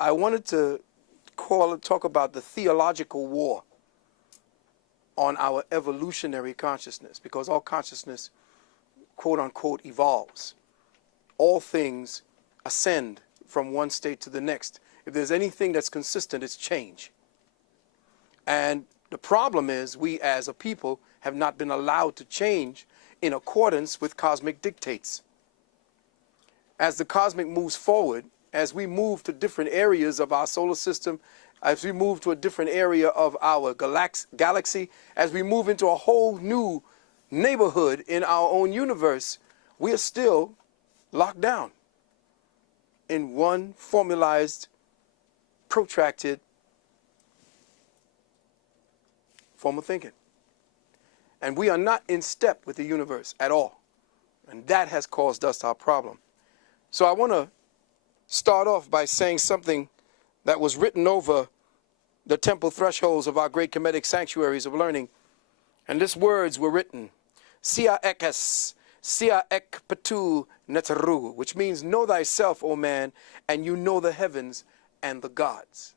I wanted to talk about the theological war on our evolutionary consciousness, because all consciousness, quote unquote, evolves. All things ascend from one state to the next. If there's anything that's consistent, it's change. And the problem is we as a people have not been allowed to change in accordance with cosmic dictates. As the cosmic moves forward, as we move to different areas of our solar system, as we move to a different area of our galaxy, as we move into a whole new neighborhood in our own universe, we are still locked down in one formalized, protracted form of thinking. And we are not in step with the universe at all. And that has caused us our problem. So I want to start off by saying something that was written over the temple thresholds of our great Kemetic sanctuaries of learning. And these words were written, Sia ekes, Sia ek petu neteru, which means know thyself, O man, and you know the heavens and the gods.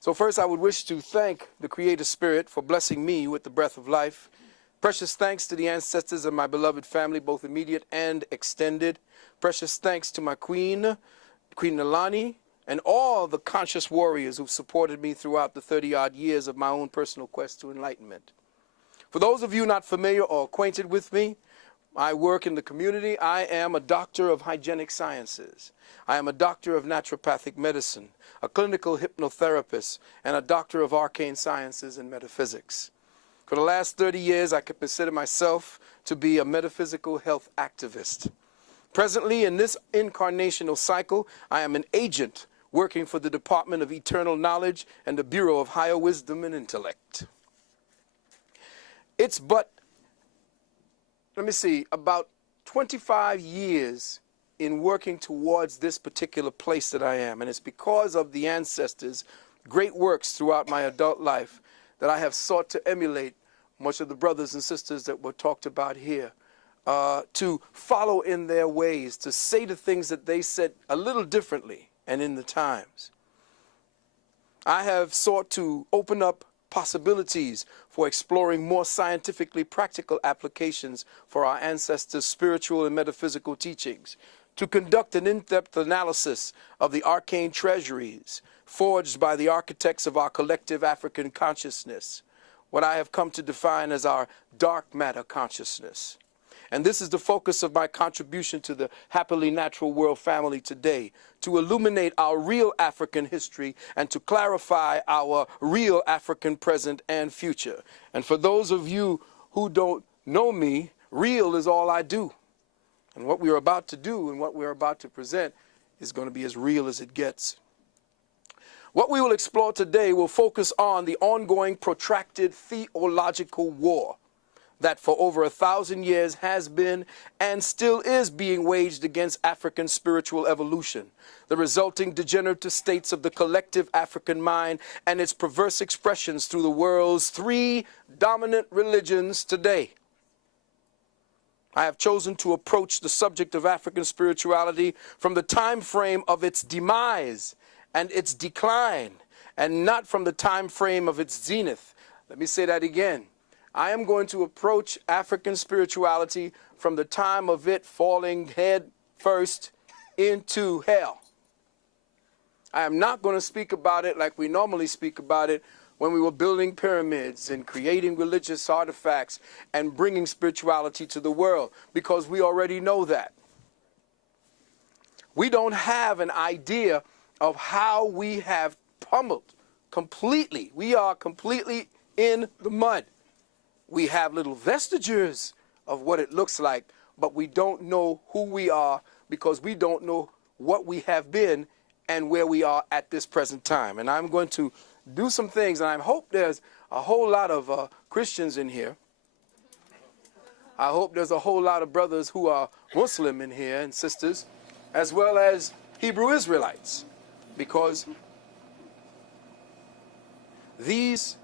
So first I would wish to thank the Creator Spirit for blessing me with the breath of life. Precious thanks to the ancestors of my beloved family, both immediate and extended. Precious thanks to my Queen Nalani, and all the conscious warriors who've supported me throughout the 30-odd years of my own personal quest to enlightenment. For those of you not familiar or acquainted with me, I work in the community. I am a doctor of hygienic sciences. I am a doctor of naturopathic medicine, a clinical hypnotherapist, and a doctor of arcane sciences and metaphysics. For the last 30 years, I could consider myself to be a metaphysical health activist. Presently, in this incarnational cycle, I am an agent working for the Department of Eternal Knowledge and the Bureau of Higher Wisdom and Intellect. It's but, about 25 years in working towards this particular place that I am. And it's because of the ancestors' great works throughout my adult life that I have sought to emulate much of the brothers and sisters that were talked about here, to follow in their ways, to say the things that they said a little differently and in the times. I have sought to open up possibilities for exploring more scientifically practical applications for our ancestors' spiritual and metaphysical teachings, to conduct an in-depth analysis of the arcane treasuries forged by the architects of our collective African consciousness, what I have come to define as our dark matter consciousness. And this is the focus of my contribution to the Happily Natural World family today, to illuminate our real African history and to clarify our real African present and future. And for those of you who don't know me, real is all I do. And what we're about to do and what we're about to present is going to be as real as it gets. What we will explore today will focus on the ongoing protracted theological war that for over 1,000 years has been and still is being waged against African spiritual evolution, the resulting degenerative states of the collective African mind and its perverse expressions through the world's 3 dominant religions today. I have chosen to approach the subject of African spirituality from the time frame of its demise and its decline, and not from the time frame of its zenith. Let me say that again. I am going to approach African spirituality from the time of it falling head first into hell. I am not going to speak about it like we normally speak about it when we were building pyramids and creating religious artifacts and bringing spirituality to the world, because we already know that. We don't have an idea of how we have pummeled completely. We are completely in the mud. We have little vestiges of what it looks like, but we don't know who we are because we don't know what we have been and where we are at this present time. And I'm going to do some things, and I hope there's a whole lot of Christians in here. I hope there's a whole lot of brothers who are Muslim in here and sisters, as well as Hebrew Israelites, because these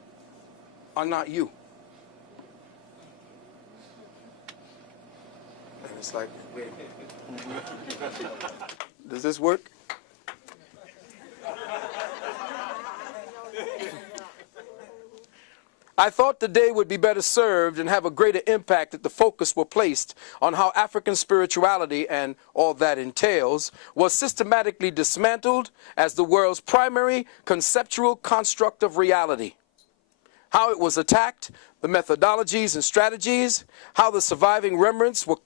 are not you. And it's like, wait. Does this work? I thought the day would be better served and have a greater impact if the focus were placed on how African spirituality and all that entails was systematically dismantled as the world's primary conceptual construct of reality. How it was attacked, the methodologies and strategies, how the surviving remnants were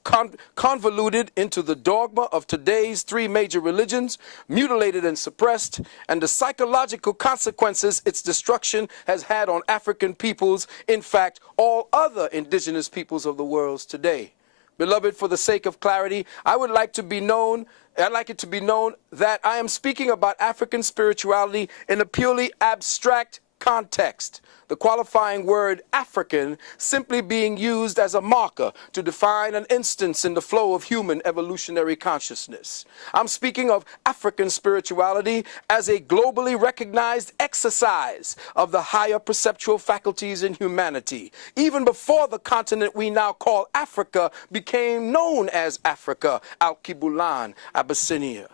convoluted into the dogma of today's three major religions, mutilated and suppressed, and the psychological consequences its destruction has had on African peoples, in fact, all other indigenous peoples of the world today. Beloved, for the sake of clarity, I'd like it to be known that I am speaking about African spirituality in a purely abstract context, the qualifying word African simply being used as a marker to define an instance in the flow of human evolutionary consciousness. I'm speaking of African spirituality as a globally recognized exercise of the higher perceptual faculties in humanity, even before the continent we now call Africa became known as Africa, Al-Kibulan, Abyssinia.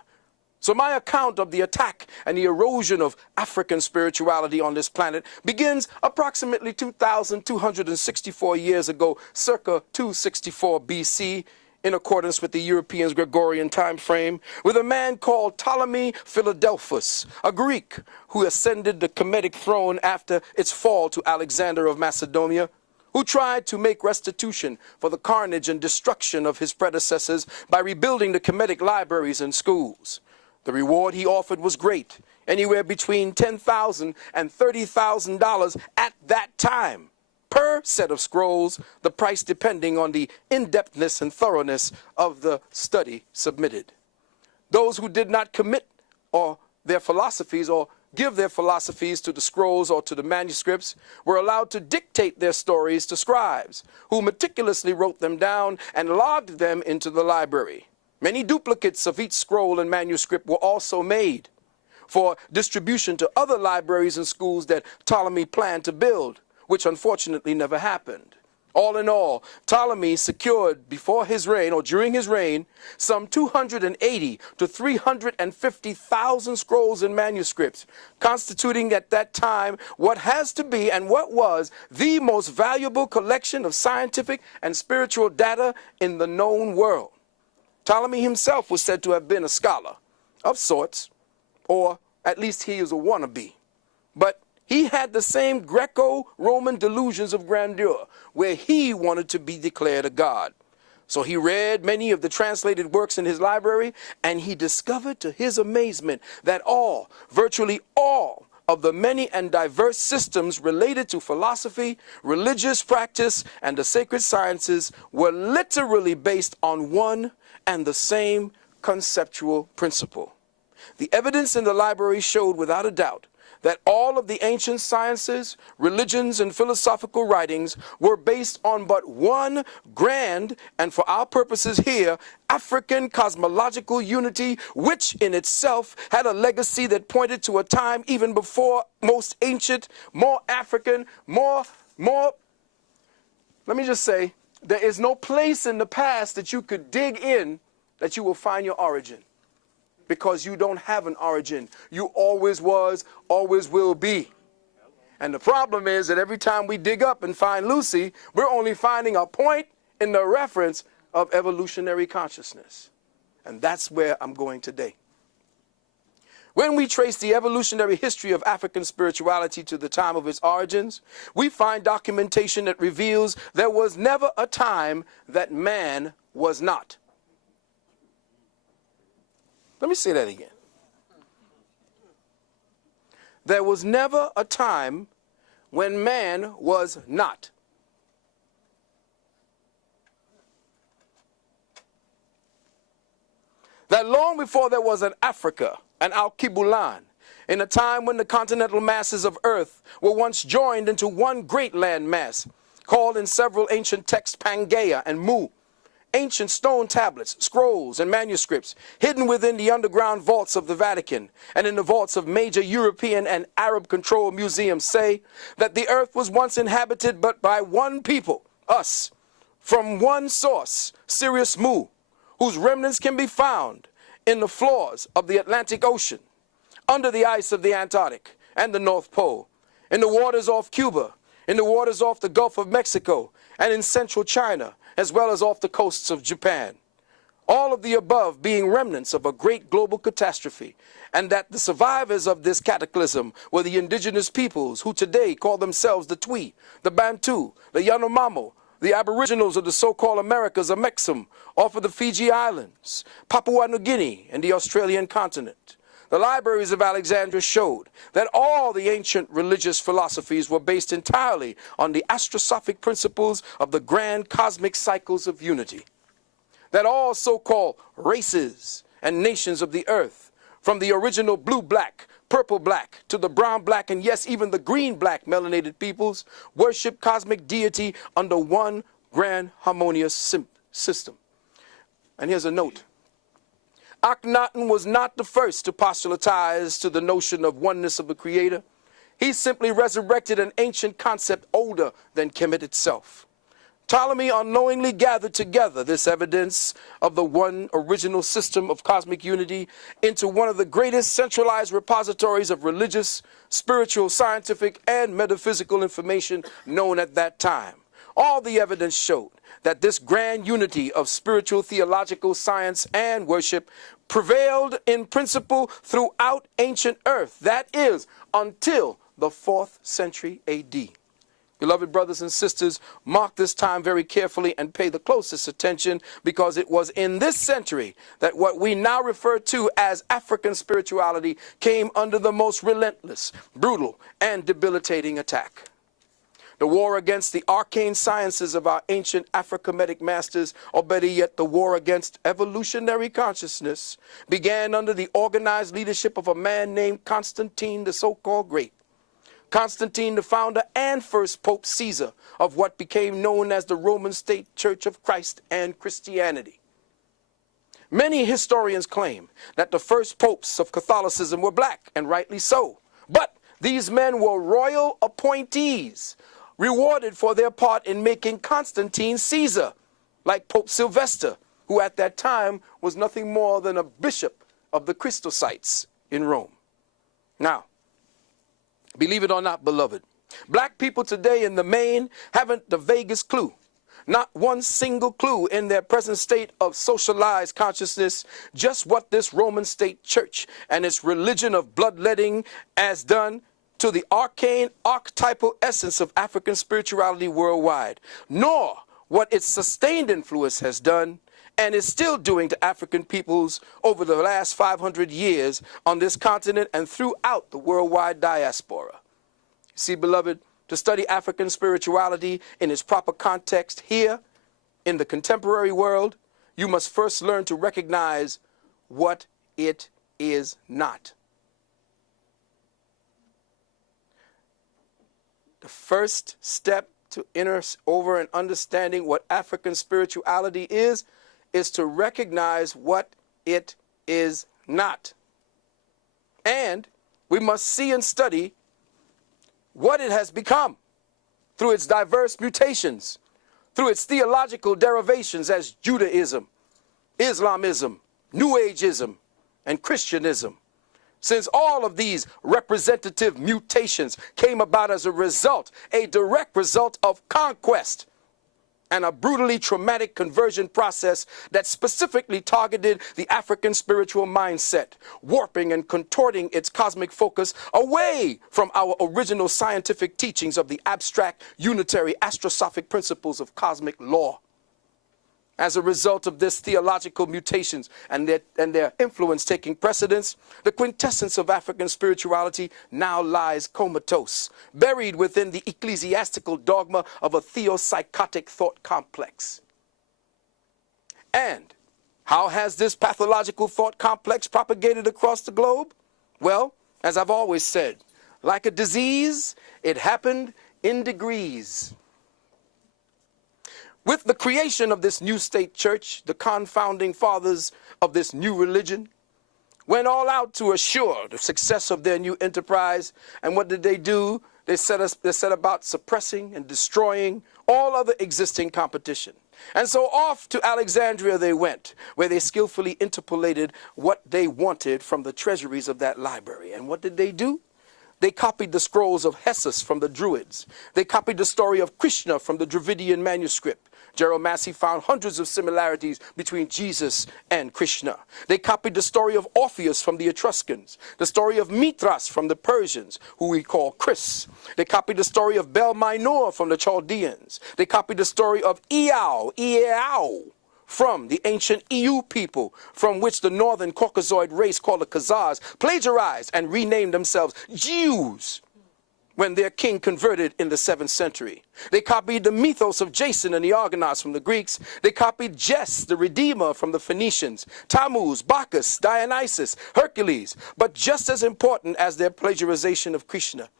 So my account of the attack and the erosion of African spirituality on this planet begins approximately 2,264 years ago, circa 264 BC, in accordance with the Europeans' Gregorian time frame, with a man called Ptolemy Philadelphus, a Greek who ascended the Kemetic throne after its fall to Alexander of Macedonia, who tried to make restitution for the carnage and destruction of his predecessors by rebuilding the Kemetic libraries and schools. The reward he offered was great, anywhere between $10,000 and $30,000 at that time, per set of scrolls, the price depending on the in-depthness and thoroughness of the study submitted. Those who did not commit their philosophies or give their philosophies to the scrolls or to the manuscripts were allowed to dictate their stories to scribes, who meticulously wrote them down and logged them into the library. Many duplicates of each scroll and manuscript were also made for distribution to other libraries and schools that Ptolemy planned to build, which unfortunately never happened. All in all, Ptolemy secured before his reign, or during his reign, some 280 to 350,000 scrolls and manuscripts, constituting at that time what has to be and what was the most valuable collection of scientific and spiritual data in the known world. Ptolemy himself was said to have been a scholar of sorts, or at least he is a wannabe. But he had the same Greco-Roman delusions of grandeur, where he wanted to be declared a god. So he read many of the translated works in his library, and he discovered to his amazement that virtually all, of the many and diverse systems related to philosophy, religious practice, and the sacred sciences were literally based on one and the same conceptual principle. The evidence in the library showed without a doubt that all of the ancient sciences, religions, and philosophical writings were based on but one grand, and for our purposes here, African cosmological unity, which in itself had a legacy that pointed to a time even before most ancient, more African, let me just say, there is no place in the past that you could dig in that you will find your origin. Because you don't have an origin. You always was, always will be. And the problem is that every time we dig up and find Lucy, we're only finding a point in the reference of evolutionary consciousness. And that's where I'm going today. When we trace the evolutionary history of African spirituality to the time of its origins, we find documentation that reveals there was never a time that man was not. Let me say that again. There was never a time when man was not. That long before there was an Africa, an Al-Kibulan, in a time when the continental masses of earth were once joined into one great land mass, called in several ancient texts Pangaea and Mu, ancient stone tablets, scrolls, and manuscripts hidden within the underground vaults of the Vatican and in the vaults of major European and Arab-controlled museums say that the earth was once inhabited but by one people, us, from one source, Sirius Mu, whose remnants can be found in the floors of the Atlantic Ocean, under the ice of the Antarctic and the North Pole, in the waters off Cuba, in the waters off the Gulf of Mexico and in central China, as well as off the coasts of Japan. All of the above being remnants of a great global catastrophe, and that the survivors of this cataclysm were the indigenous peoples who today call themselves the Twi, the Bantu, the Yanomamo, the aboriginals of the so-called Americas, or Mexam, off of the Fiji Islands, Papua New Guinea, and the Australian continent. The libraries of Alexandria showed that all the ancient religious philosophies were based entirely on the astrosophic principles of the grand cosmic cycles of unity. That all so-called races and nations of the earth, from the original blue-black, purple-black, to the brown-black, and yes, even the green-black melanated peoples, worship cosmic deity under one grand harmonious system. And here's a note. Akhenaten was not the first to postulatize to the notion of oneness of the Creator. He simply resurrected an ancient concept older than Kemet itself. Ptolemy unknowingly gathered together this evidence of the one original system of cosmic unity into one of the greatest centralized repositories of religious, spiritual, scientific, and metaphysical information known at that time. All the evidence showed that this grand unity of spiritual, theological, science, and worship prevailed in principle throughout ancient earth. That is, until the 4th century A.D. Beloved brothers and sisters, mark this time very carefully and pay the closest attention, because it was in this century that what we now refer to as African spirituality came under the most relentless, brutal, and debilitating attack. The war against the arcane sciences of our ancient Afro-Kemetic masters, or better yet, the war against evolutionary consciousness, began under the organized leadership of a man named Constantine the so-called Great. Constantine, the founder and first Pope Caesar of what became known as the Roman State Church of Christ and Christianity. Many historians claim that the first popes of Catholicism were black, and rightly so. But these men were royal appointees, rewarded for their part in making Constantine Caesar, like Pope Sylvester, who at that time was nothing more than a bishop of the Christosites in Rome. Now, believe it or not, beloved, black people today in the main haven't the vaguest clue, not one single clue in their present state of socialized consciousness, just what this Roman state church and its religion of bloodletting has done to the arcane archetypal essence of African spirituality worldwide, nor what its sustained influence has done and is still doing to African peoples over the last 500 years on this continent and throughout the worldwide diaspora. You see, beloved, to study African spirituality in its proper context here in the contemporary world, you must first learn to recognize what it is not. The first step to enter over and understanding what African spirituality is to recognize what it is not. And we must see and study what it has become through its diverse mutations, through its theological derivations as Judaism, Islamism, New Ageism, and Christianism. Since all of these representative mutations came about as a result, a direct result of conquest, and a brutally traumatic conversion process that specifically targeted the African spiritual mindset, warping and contorting its cosmic focus away from our original scientific teachings of the abstract, unitary, astrosophic principles of cosmic law. As a result of this theological mutations and their influence taking precedence, the quintessence of African spirituality now lies comatose, buried within the ecclesiastical dogma of a theopsychotic thought complex. And how has this pathological thought complex propagated across the globe? Well, as I've always said, like a disease, it happened in degrees. With the creation of this new state church, the confounding fathers of this new religion went all out to assure the success of their new enterprise. And what did they do? They set about suppressing and destroying all other existing competition. And so off to Alexandria they went, where they skillfully interpolated what they wanted from the treasuries of that library. And what did they do? They copied the scrolls of Hessus from the Druids. They copied the story of Krishna from the Dravidian manuscript. Gerald Massey found hundreds of similarities between Jesus and Krishna. They copied the story of Orpheus from the Etruscans, the story of Mithras from the Persians, who we call Chris. They copied the story of Bel Minor from the Chaldeans. They copied the story of Iao, from the ancient EU people, from which the northern Caucasoid race called the Khazars plagiarized and renamed themselves Jews when their king converted in the 7th century. They copied the mythos of Jason and the Argonauts from the Greeks. They copied Jess, the Redeemer, from the Phoenicians, Tammuz, Bacchus, Dionysus, Hercules. But just as important as their plagiarization of Krishna,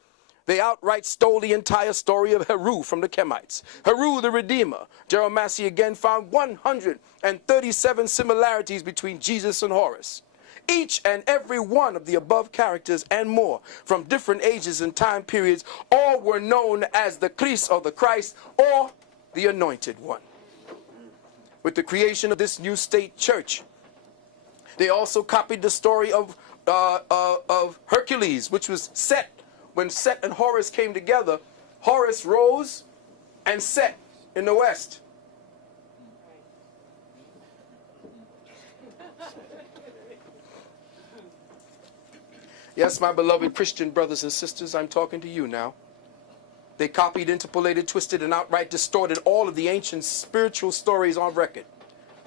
they outright stole the entire story of Heru from the Kemites. Heru, the Redeemer. Gerald Massey again found 137 similarities between Jesus and Horus. Each and every one of the above characters and more, from different ages and time periods, all were known as the Christ or the Christ or the Anointed One. With the creation of this new state church, they also copied the story of Hercules, which was Set. When Set and Horus came together, Horus rose and set in the west. Yes, my beloved Christian brothers and sisters, I'm talking to you now. They copied, interpolated, twisted, and outright distorted all of the ancient spiritual stories on record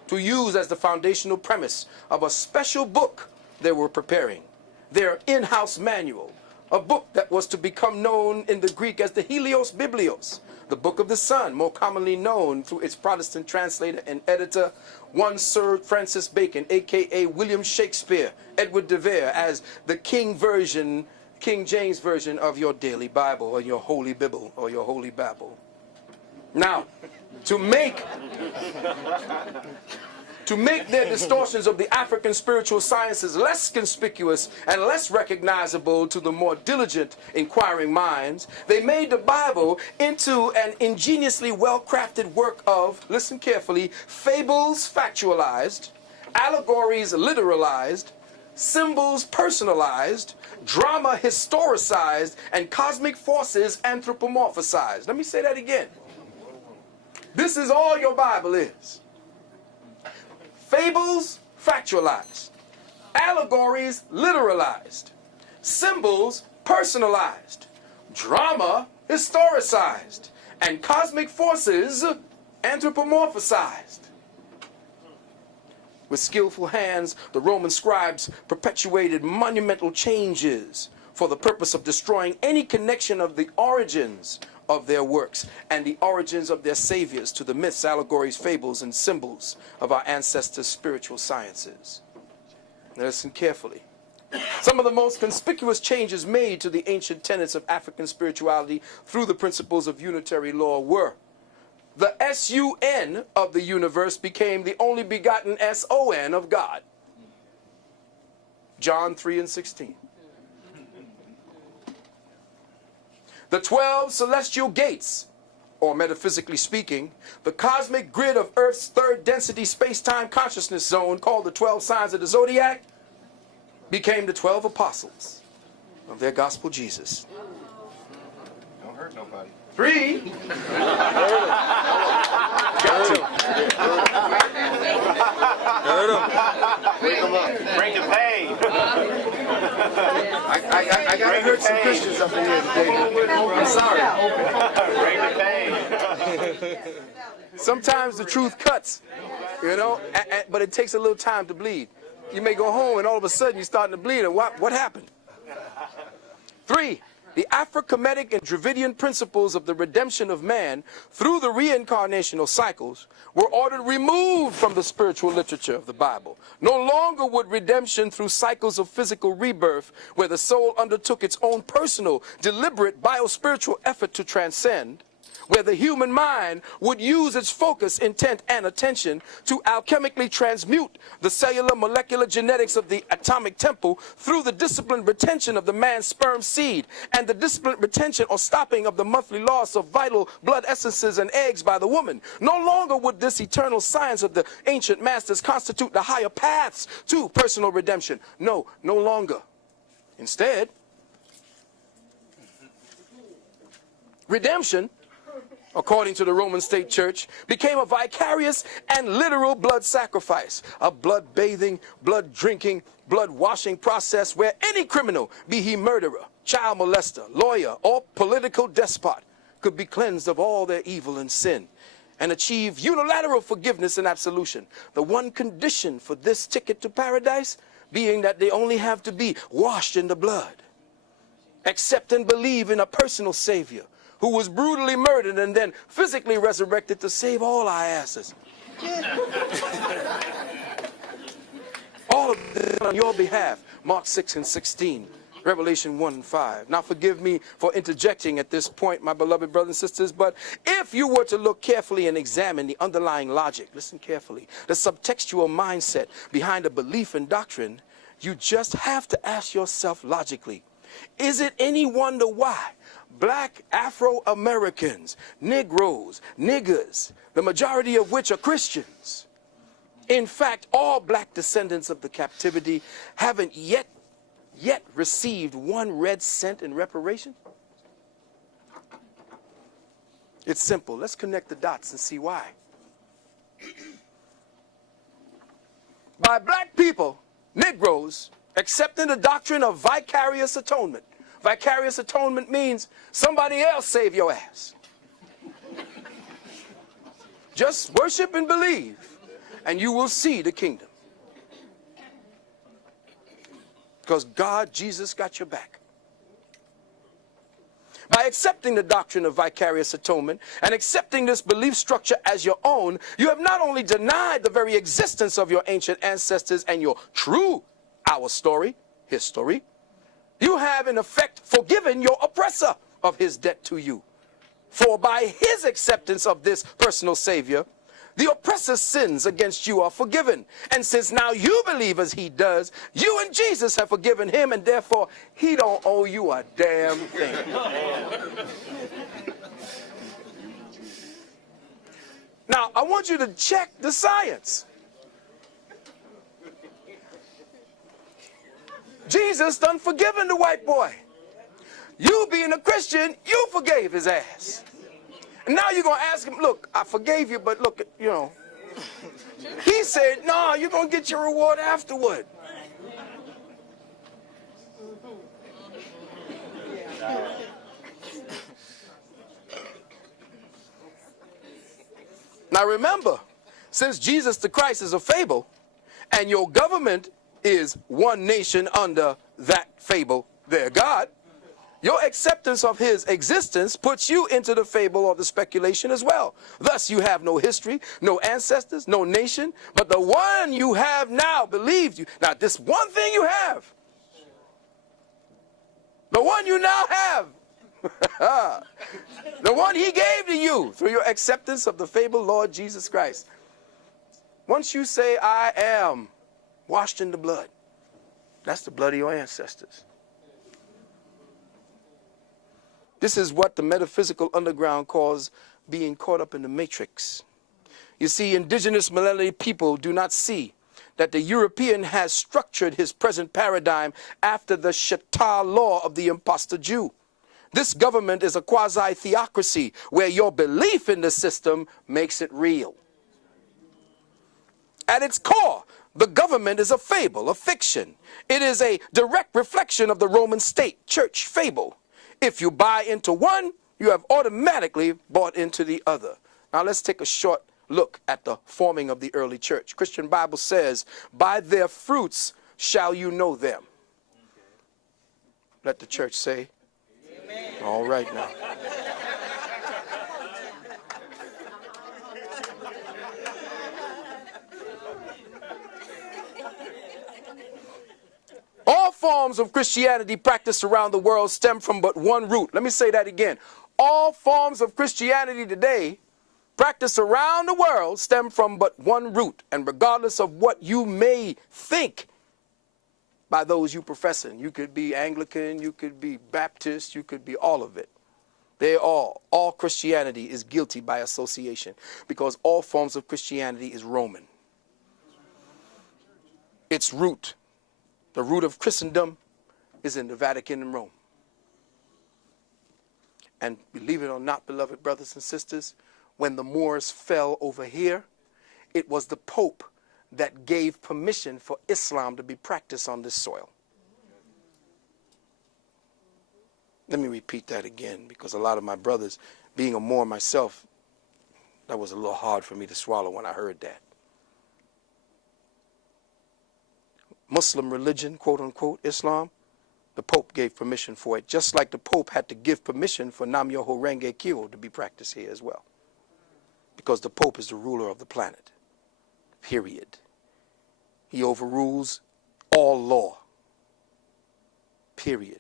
to use as the foundational premise of a special book they were preparing, their in-house manual, a book that was to become known in the Greek as the Helios Biblios, the Book of the Sun, more commonly known through its Protestant translator and editor, one Sir Francis Bacon, a.k.a. William Shakespeare, Edward de Vere, as the King James version of your daily Bible or your Holy Bible or your Holy Babble. Now, to make their distortions of the African spiritual sciences less conspicuous and less recognizable to the more diligent inquiring minds, they made the Bible into an ingeniously well-crafted work of, listen carefully, fables factualized, allegories literalized, symbols personalized, drama historicized, and cosmic forces anthropomorphized. Let me say that again. This is all your Bible is. Fables factualized, allegories literalized, symbols personalized, drama historicized, and cosmic forces anthropomorphized. With skillful hands, the Roman scribes perpetuated monumental changes for the purpose of destroying any connection of the origins of their works and the origins of their saviors to the myths, allegories, fables, and symbols of our ancestors' spiritual sciences. Now listen carefully. Some of the most conspicuous changes made to the ancient tenets of African spirituality through the principles of unitary law were: the S-U-N of the universe became the only begotten S-O-N of God. John 3:16. The 12 celestial gates, or metaphysically speaking, the cosmic grid of Earth's third density space-time consciousness zone called the 12 signs of the zodiac, became the 12 apostles of their gospel Jesus. Don't hurt nobody. 3. Got to. Hurt him. Wake him up. Bring the pain. I gotta hurt some Christians up in here today. I'm sorry. Bring the pain. Sometimes the truth cuts, you know, but it takes a little time to bleed. You may go home and all of a sudden you're starting to bleed. And what happened? 3. The Afro-Kemetic and Dravidian principles of the redemption of man through the reincarnational cycles were ordered removed from the spiritual literature of the Bible. No longer would redemption through cycles of physical rebirth, where the soul undertook its own personal, deliberate bio-spiritual effort to transcend, where the human mind would use its focus, intent, and attention to alchemically transmute the cellular molecular genetics of the atomic temple through the disciplined retention of the man's sperm seed and the disciplined retention or stopping of the monthly loss of vital blood essences and eggs by the woman. No longer would this eternal science of the ancient masters constitute the higher paths to personal redemption. No longer. Instead, Redemption, according to the Roman State Church, became a vicarious and literal blood sacrifice, a blood-bathing, blood-drinking, blood-washing process where any criminal, be he murderer, child molester, lawyer, or political despot, could be cleansed of all their evil and sin and achieve unilateral forgiveness and absolution. The one condition for this ticket to paradise being that they only have to be washed in the blood, accept and believe in a personal Savior who was brutally murdered and then physically resurrected to save all our asses. All of this on your behalf. Mark 6 and 16. Revelation 1 and 5. Now forgive me for interjecting at this point, my beloved brothers and sisters, but if you were to look carefully and examine the underlying logic, listen carefully, the subtextual mindset behind a belief and doctrine, you just have to ask yourself logically, is it any wonder why black Afro-Americans, Negroes, niggers, the majority of which are Christians, in fact, all black descendants of the captivity haven't yet received 1 red cent in reparation? It's simple. Let's connect the dots and see why. By black people, Negroes, accepting the doctrine of vicarious atonement. Vicarious atonement means somebody else save your ass. Just worship and believe, and you will see the kingdom. Because God, Jesus, got your back. By accepting the doctrine of vicarious atonement and accepting this belief structure as your own, you have not only denied the very existence of your ancient ancestors and your true our story, history, you have in effect forgiven your oppressor of his debt to you. For by his acceptance of this personal Savior, the oppressor's sins against you are forgiven. And since now you believe as he does, you and Jesus have forgiven him, and therefore he don't owe you a damn thing. Now, I want you to check the science. Jesus done forgiven the white boy. You being a Christian, you forgave his ass. And now you're going to ask him, look, I forgave you, but look, you know. He said, no, you're going to get your reward afterward. Now remember, since Jesus the Christ is a fable, and your government is one nation under that fable, their God, your acceptance of his existence puts you into the fable or the speculation as well. Thus, you have no history, no ancestors, no nation, but the one you have now believes you. Now, this one thing you have, the one you now have, the one he gave to you through your acceptance of the fabled Lord Jesus Christ. Once you say, I am washed in the blood, that's the blood of your ancestors. This is what the metaphysical underground calls being caught up in the matrix. You see, indigenous melanated people do not see that the European has structured his present paradigm after the Shatar law of the imposter Jew. This government is a quasi-theocracy where your belief in the system makes it real. At its core, the government is a fable, a fiction. It is a direct reflection of the Roman state church fable. If you buy into one, you have automatically bought into the other. Now let's take a short look at the forming of the early church. Christian Bible says, by their fruits shall you know them. Let the church say, amen. All right now. All forms of Christianity practiced around the world stem from but one root. Let me say that again. All forms of Christianity today practiced around the world stem from but one root. And regardless of what you may think by those you professing, you could be Anglican, you could be Baptist, you could be all of it. All Christianity is guilty by association because all forms of Christianity is Roman. Its root, the root of Christendom, is in the Vatican in Rome. And believe it or not, beloved brothers and sisters, when the Moors fell over here, it was the Pope that gave permission for Islam to be practiced on this soil. Let me repeat that again, because a lot of my brothers, being a Moor myself, that was a little hard for me to swallow when I heard that. Muslim religion, quote unquote, Islam, the Pope gave permission for it, just like the Pope had to give permission for Nam Myoho Renge Kyo to be practiced here as well. Because the Pope is the ruler of the planet, period. He overrules all law, period.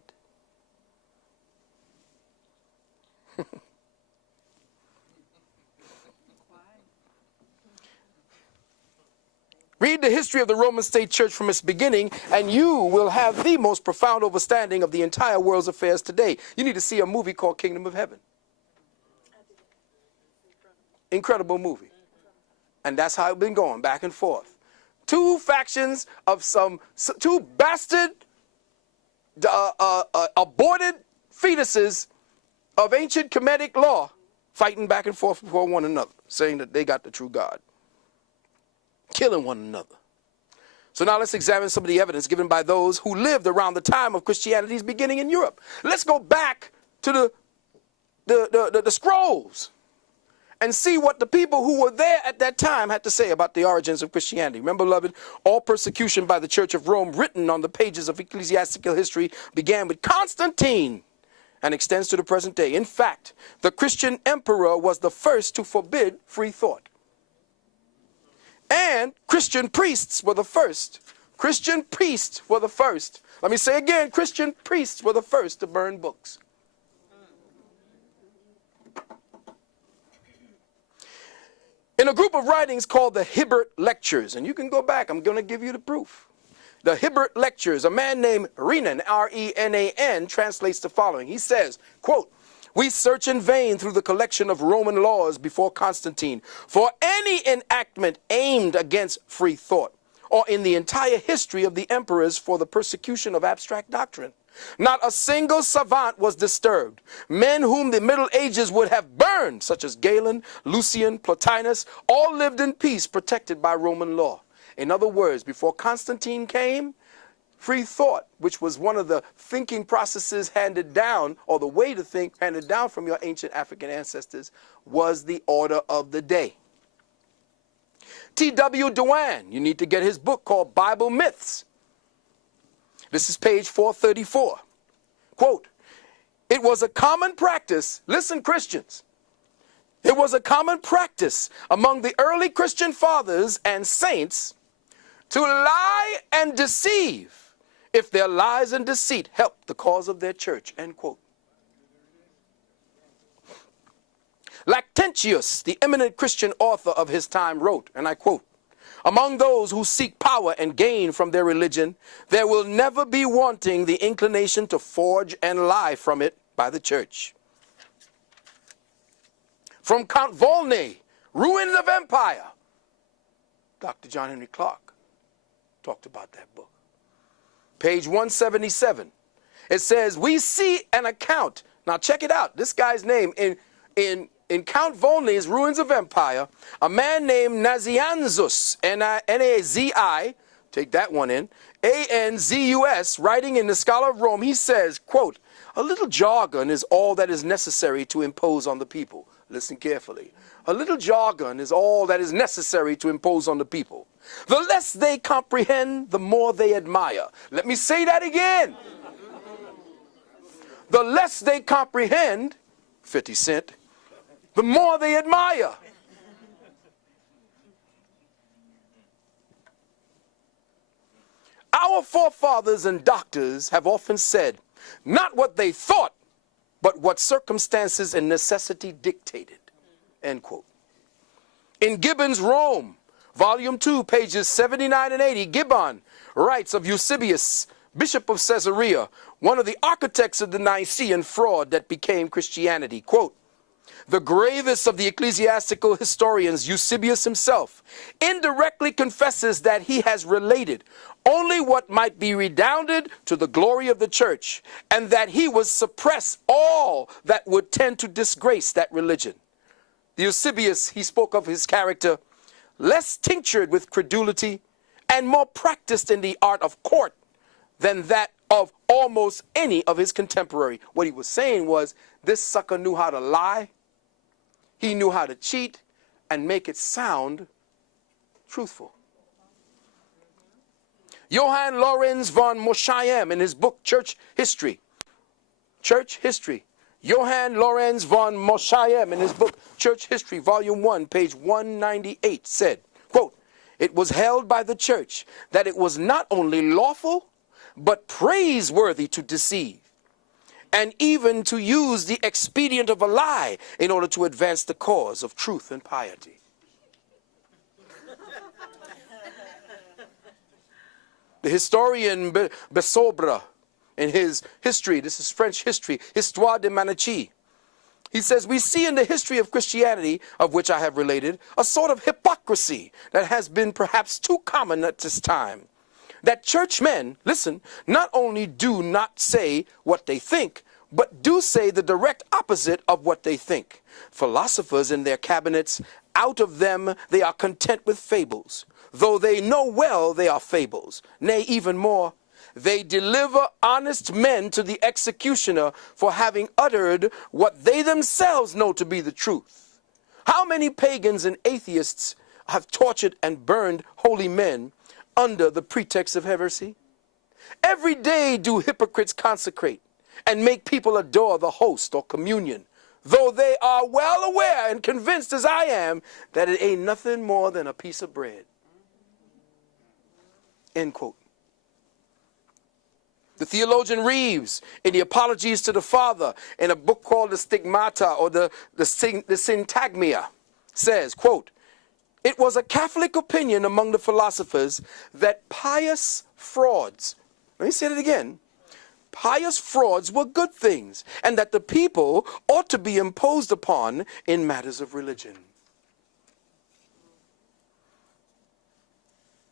Read the history of the Roman State Church from its beginning, and you will have the most profound understanding of the entire world's affairs today. You need to see a movie called Kingdom of Heaven. Incredible movie. And that's how it's been going, back and forth. Two factions of two bastard, aborted fetuses of ancient Kemetic law fighting back and forth before one another, saying that they got the true God. Killing one another. So now let's examine some of the evidence given by those who lived around the time of Christianity's beginning in Europe. Let's go back to the scrolls and see what the people who were there at that time had to say about the origins of Christianity. Remember, beloved, all persecution by the Church of Rome written on the pages of ecclesiastical history began with Constantine and extends to the present day. In fact, the Christian emperor was the first to forbid free thought. And Christian priests were the first. Christian priests were the first. Let me say again, Christian priests were the first to burn books. In a group of writings called the Hibbert Lectures, and you can go back, I'm going to give you the proof. The Hibbert Lectures, a man named Renan, R-E-N-A-N, translates the following. He says, quote, "We search in vain through the collection of Roman laws before Constantine for any enactment aimed against free thought, or in the entire history of the emperors for the persecution of abstract doctrine. Not a single savant was disturbed. Men whom the Middle Ages would have burned, such as Galen, Lucian, Plotinus, all lived in peace, protected by Roman law." In other words, before Constantine came, free thought, which was one of the thinking processes handed down, or the way to think handed down from your ancient African ancestors, was the order of the day. T.W. Dewan, you need to get his book called Bible Myths. This is page 434. Quote, "It was a common practice," listen Christians, "it was a common practice among the early Christian fathers and saints to lie and deceive if their lies and deceit helped the cause of their church," end quote. Lactantius, the eminent Christian author of his time, wrote, and I quote, "Among those who seek power and gain from their religion, there will never be wanting the inclination to forge and lie from it by the church." From Count Volney, Ruins of Empire, Dr. John Henry Clark talked about that book. Page 177. It says, "We see an account." Now check it out. This guy's name in Count Volney's Ruins of Empire, a man named Nazianzus, N-A-Z-I, take that one in, A-N-Z-U-S, writing in the Scholar of Rome, he says, quote, "A little jargon is all that is necessary to impose on the people." Listen carefully. A little jargon is all that is necessary to impose on the people. The less they comprehend, the more they admire. Let me say that again. The less they comprehend, 50 Cent, the more they admire. Our forefathers and doctors have often said, not what they thought, but what circumstances and necessity dictated, end quote. In Gibbon's Rome, Volume 2, pages 79 and 80, Gibbon writes of Eusebius, Bishop of Caesarea, one of the architects of the Nicene fraud that became Christianity, quote, The gravest of the ecclesiastical historians, Eusebius himself, indirectly confesses that he has related only what might be redounded to the glory of the church, and that he would suppress all that would tend to disgrace that religion. The Eusebius, he spoke of his character, less tinctured with credulity and more practiced in the art of court than that of almost any of his contemporary. What he was saying was, this sucker knew how to lie, he knew how to cheat, and make it sound truthful. Johann Lorenz von Moschayem, in his book Church History, Johann Lorenz von Moschayem, in his book Church History, Volume 1, page 198, said, quote, "It was held by the church that it was not only lawful, but praiseworthy to deceive, and even to use the expedient of a lie in order to advance the cause of truth and piety." The historian Besobre, in his history, this is French history, Histoire de Manichee, he says, "We see in the history of Christianity, of which I have related, a sort of hypocrisy that has been perhaps too common at this time. That churchmen, listen, not only do not say what they think, but do say the direct opposite of what they think. Philosophers in their cabinets, out of them they are content with fables, though they know well they are fables. Nay, even more, they deliver honest men to the executioner for having uttered what they themselves know to be the truth. How many pagans and atheists have tortured and burned holy men under the pretext of heresy? Every day do hypocrites consecrate and make people adore the host or communion, though they are well aware and convinced as I am that it ain't nothing more than a piece of bread." End quote. The theologian Reeves, in the Apologies to the Father, in a book called the Stigmata, or the Syntagmia, says, quote, "It was a Catholic opinion among the philosophers that pious frauds," let me say it again, pious frauds were good things, and that the people ought to be imposed upon in matters of religion.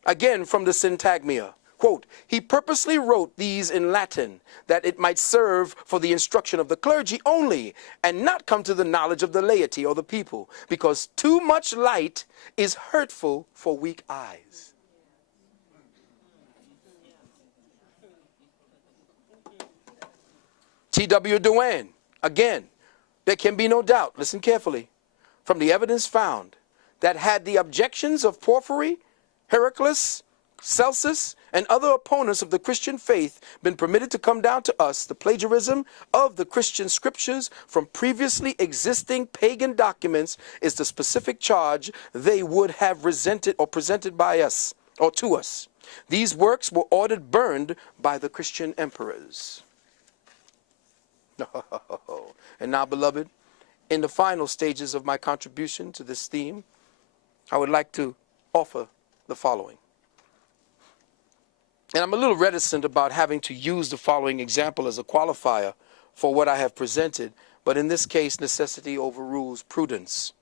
Again, from the Syntagmia, quote, "He purposely wrote these in Latin, that it might serve for the instruction of the clergy only, and not come to the knowledge of the laity or the people, because too much light is hurtful for weak eyes." T.W. Dewan, again, there can be no doubt, listen carefully, from the evidence found, that had the objections of Porphyry, Heraclius, Celsus, and other opponents of the Christian faith been permitted to come down to us, the plagiarism of the Christian scriptures from previously existing pagan documents is the specific charge they would have resented or presented by us, or to us. These works were ordered burned by the Christian emperors. And now, beloved, in the final stages of my contribution to this theme, I would like to offer the following. And I'm a little reticent about having to use the following example as a qualifier for what I have presented, but in this case, necessity overrules prudence.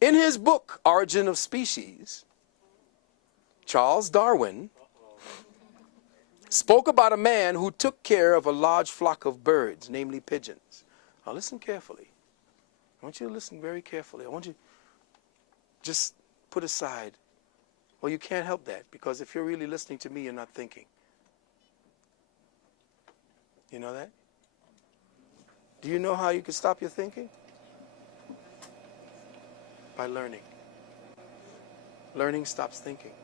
In his book, Origin of Species, Charles Darwin spoke about a man who took care of a large flock of birds, namely pigeons. Now listen carefully. I want you to listen very carefully. I want you to just put aside, well, you can't help that, because if you're really listening to me, you're not thinking. You know that? Do you know how you can stop your thinking? By learning. Learning stops thinking.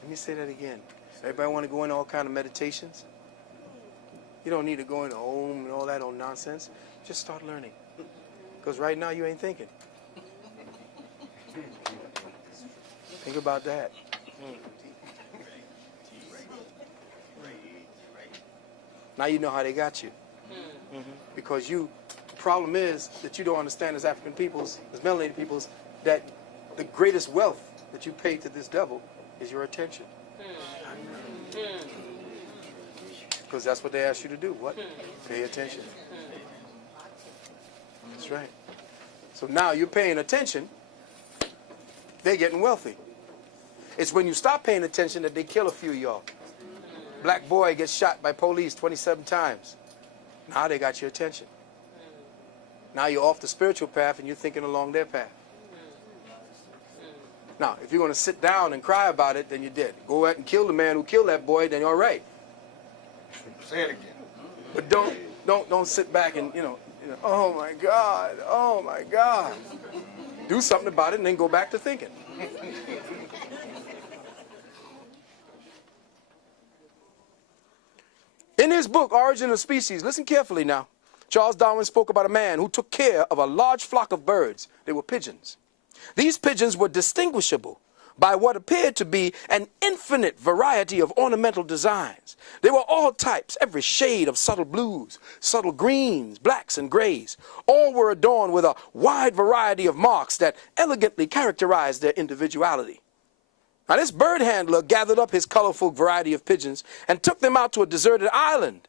Let me say that again. Everybody want to go into all kind of meditations? You don't need to go into Om and all that old nonsense. Just start learning. Because right now you ain't thinking. Think about that. Now you know how they got you. Because the problem is that you don't understand as African peoples, as melanated peoples, that the greatest wealth that you pay to this devil is your attention. Because that's what they ask you to do. What? Pay attention. That's right. So now you're paying attention, they're getting wealthy. It's when you stop paying attention that they kill a few of y'all. Black boy gets shot by police 27 times. Now they got your attention. Now you're off the spiritual path and you're thinking along their path. Now, if you're going to sit down and cry about it, then you're dead. Go out and kill the man who killed that boy, then you're all right. Say it again. But don't sit back and, oh my God, oh my God. Do something about it and then go back to thinking. In his book, Origin of Species, listen carefully now, Charles Darwin spoke about a man who took care of a large flock of birds. They were pigeons. These pigeons were distinguishable by what appeared to be an infinite variety of ornamental designs. They were all types, every shade of subtle blues, subtle greens, blacks, and grays. All were adorned with a wide variety of marks that elegantly characterized their individuality. Now, this bird handler gathered up his colorful variety of pigeons and took them out to a deserted island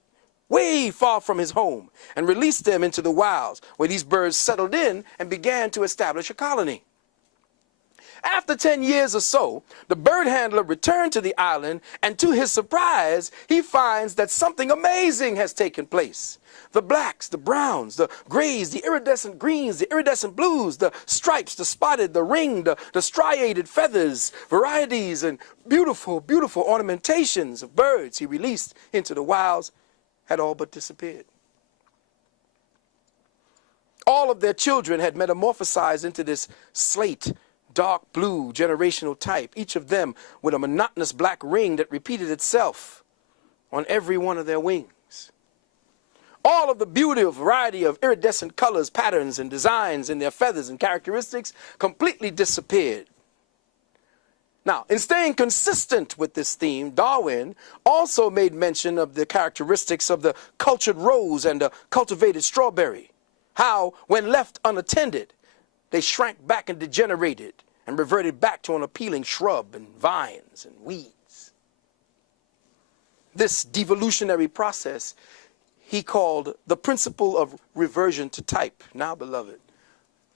way far from his home and released them into the wilds, where these birds settled in and began to establish a colony. After 10 years or so, the bird handler returned to the island, and to his surprise, he finds that something amazing has taken place. The blacks, the browns, the grays, the iridescent greens, the iridescent blues, the stripes, the spotted, the ringed, the striated feathers, varieties, and beautiful, beautiful ornamentations of birds he released into the wilds had all but disappeared. All of their children had metamorphosized into this slate, dark blue generational type, each of them with a monotonous black ring that repeated itself on every one of their wings. All of the beauty of variety of iridescent colors, patterns, and designs in their feathers and characteristics completely disappeared. Now, in staying consistent with this theme, Darwin also made mention of the characteristics of the cultured rose and the cultivated strawberry. How, when left unattended, they shrank back and degenerated and reverted back to an appealing shrub and vines and weeds. This devolutionary process he called the principle of reversion to type. Now, beloved,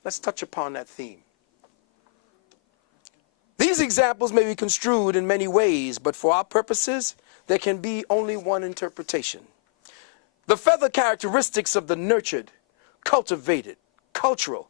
let's touch upon that theme. These examples may be construed in many ways, but for our purposes, there can be only one interpretation. The feather characteristics of the nurtured, cultivated, cultural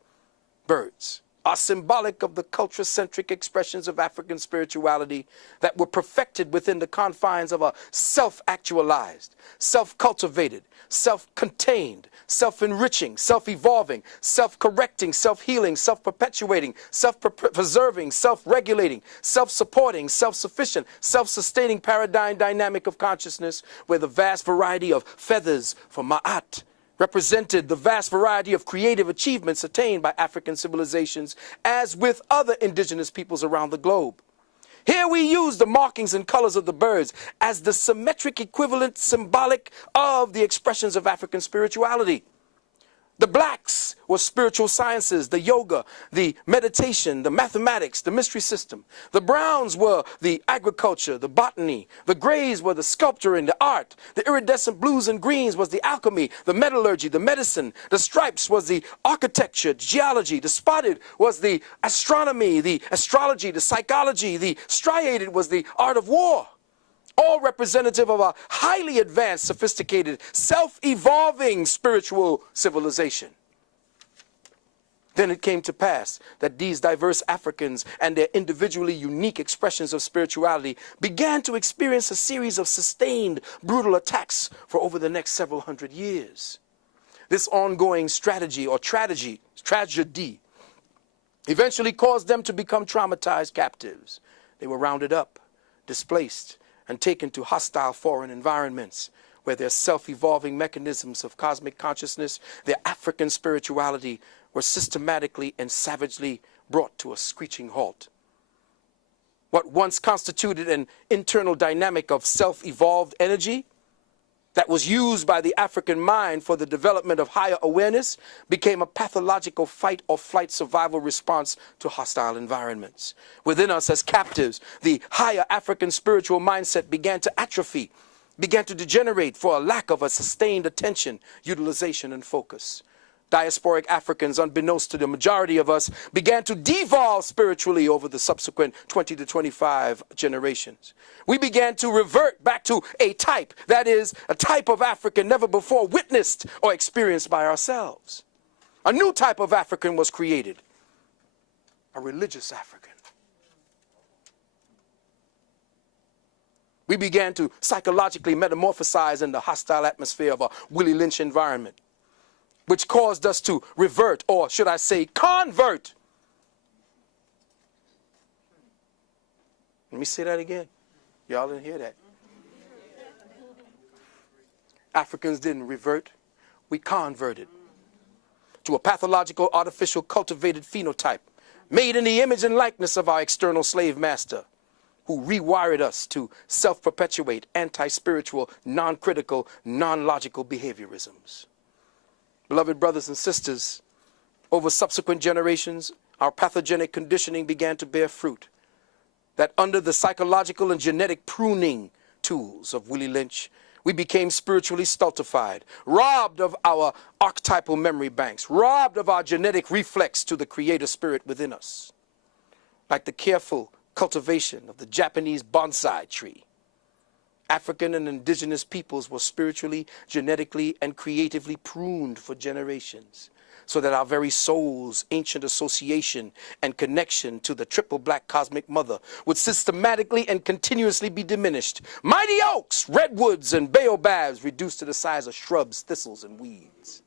birds are symbolic of the culture-centric expressions of African spirituality that were perfected within the confines of a self-actualized, self-cultivated, self-contained, self-enriching, self-evolving, self-correcting, self-healing, self-perpetuating, self-preserving, self-regulating, self-supporting, self-sufficient, self-sustaining paradigm dynamic of consciousness, where the vast variety of feathers for Ma'at represented the vast variety of creative achievements attained by African civilizations, as with other indigenous peoples around the globe. Here we use the markings and colors of the birds as the symmetric equivalent symbolic of the expressions of African spirituality. The blacks were spiritual sciences, the yoga, the meditation, the mathematics, the mystery system. The browns were the agriculture, the botany. The grays were the sculpture and the art. The iridescent blues and greens was the alchemy, the metallurgy, the medicine. The stripes was the architecture, geology. The spotted was the astronomy, the astrology, the psychology. The striated was the art of war. All representative of a highly advanced, sophisticated, self-evolving spiritual civilization. Then it came to pass that these diverse Africans and their individually unique expressions of spirituality began to experience a series of sustained, brutal attacks for over the next several hundred years. This ongoing strategy or tragedy eventually caused them to become traumatized captives. They were rounded up, displaced, and taken to hostile foreign environments where their self-evolving mechanisms of cosmic consciousness, their African spirituality, were systematically and savagely brought to a screeching halt. What once constituted an internal dynamic of self-evolved energy that was used by the African mind for the development of higher awareness became a pathological fight or flight survival response to hostile environments. Within us as captives, the higher African spiritual mindset began to atrophy, began to degenerate for a lack of a sustained attention, utilization, and focus. Diasporic Africans, unbeknownst to the majority of us, began to devolve spiritually over the subsequent 20 to 25 generations. We began to revert back to a type, that is, a type of African never before witnessed or experienced by ourselves. A new type of African was created, a religious African. We began to psychologically metamorphosize in the hostile atmosphere of a Willie Lynch environment, which caused us to revert, or should I say convert. Let me say that again. Y'all didn't hear that. Africans didn't revert. We converted to a pathological, artificial, cultivated phenotype made in the image and likeness of our external slave master, who rewired us to self-perpetuate, anti-spiritual, non-critical, non-logical behaviorisms. Beloved brothers and sisters, over subsequent generations, our pathogenic conditioning began to bear fruit. That under the psychological and genetic pruning tools of Willie Lynch, we became spiritually stultified, robbed of our archetypal memory banks, robbed of our genetic reflex to the creator spirit within us. Like the careful cultivation of the Japanese bonsai tree, African and indigenous peoples were spiritually, genetically, and creatively pruned for generations, so that our very soul's ancient association and connection to the triple black cosmic mother would systematically and continuously be diminished. Mighty oaks, redwoods, and baobabs reduced to the size of shrubs, thistles, and weeds.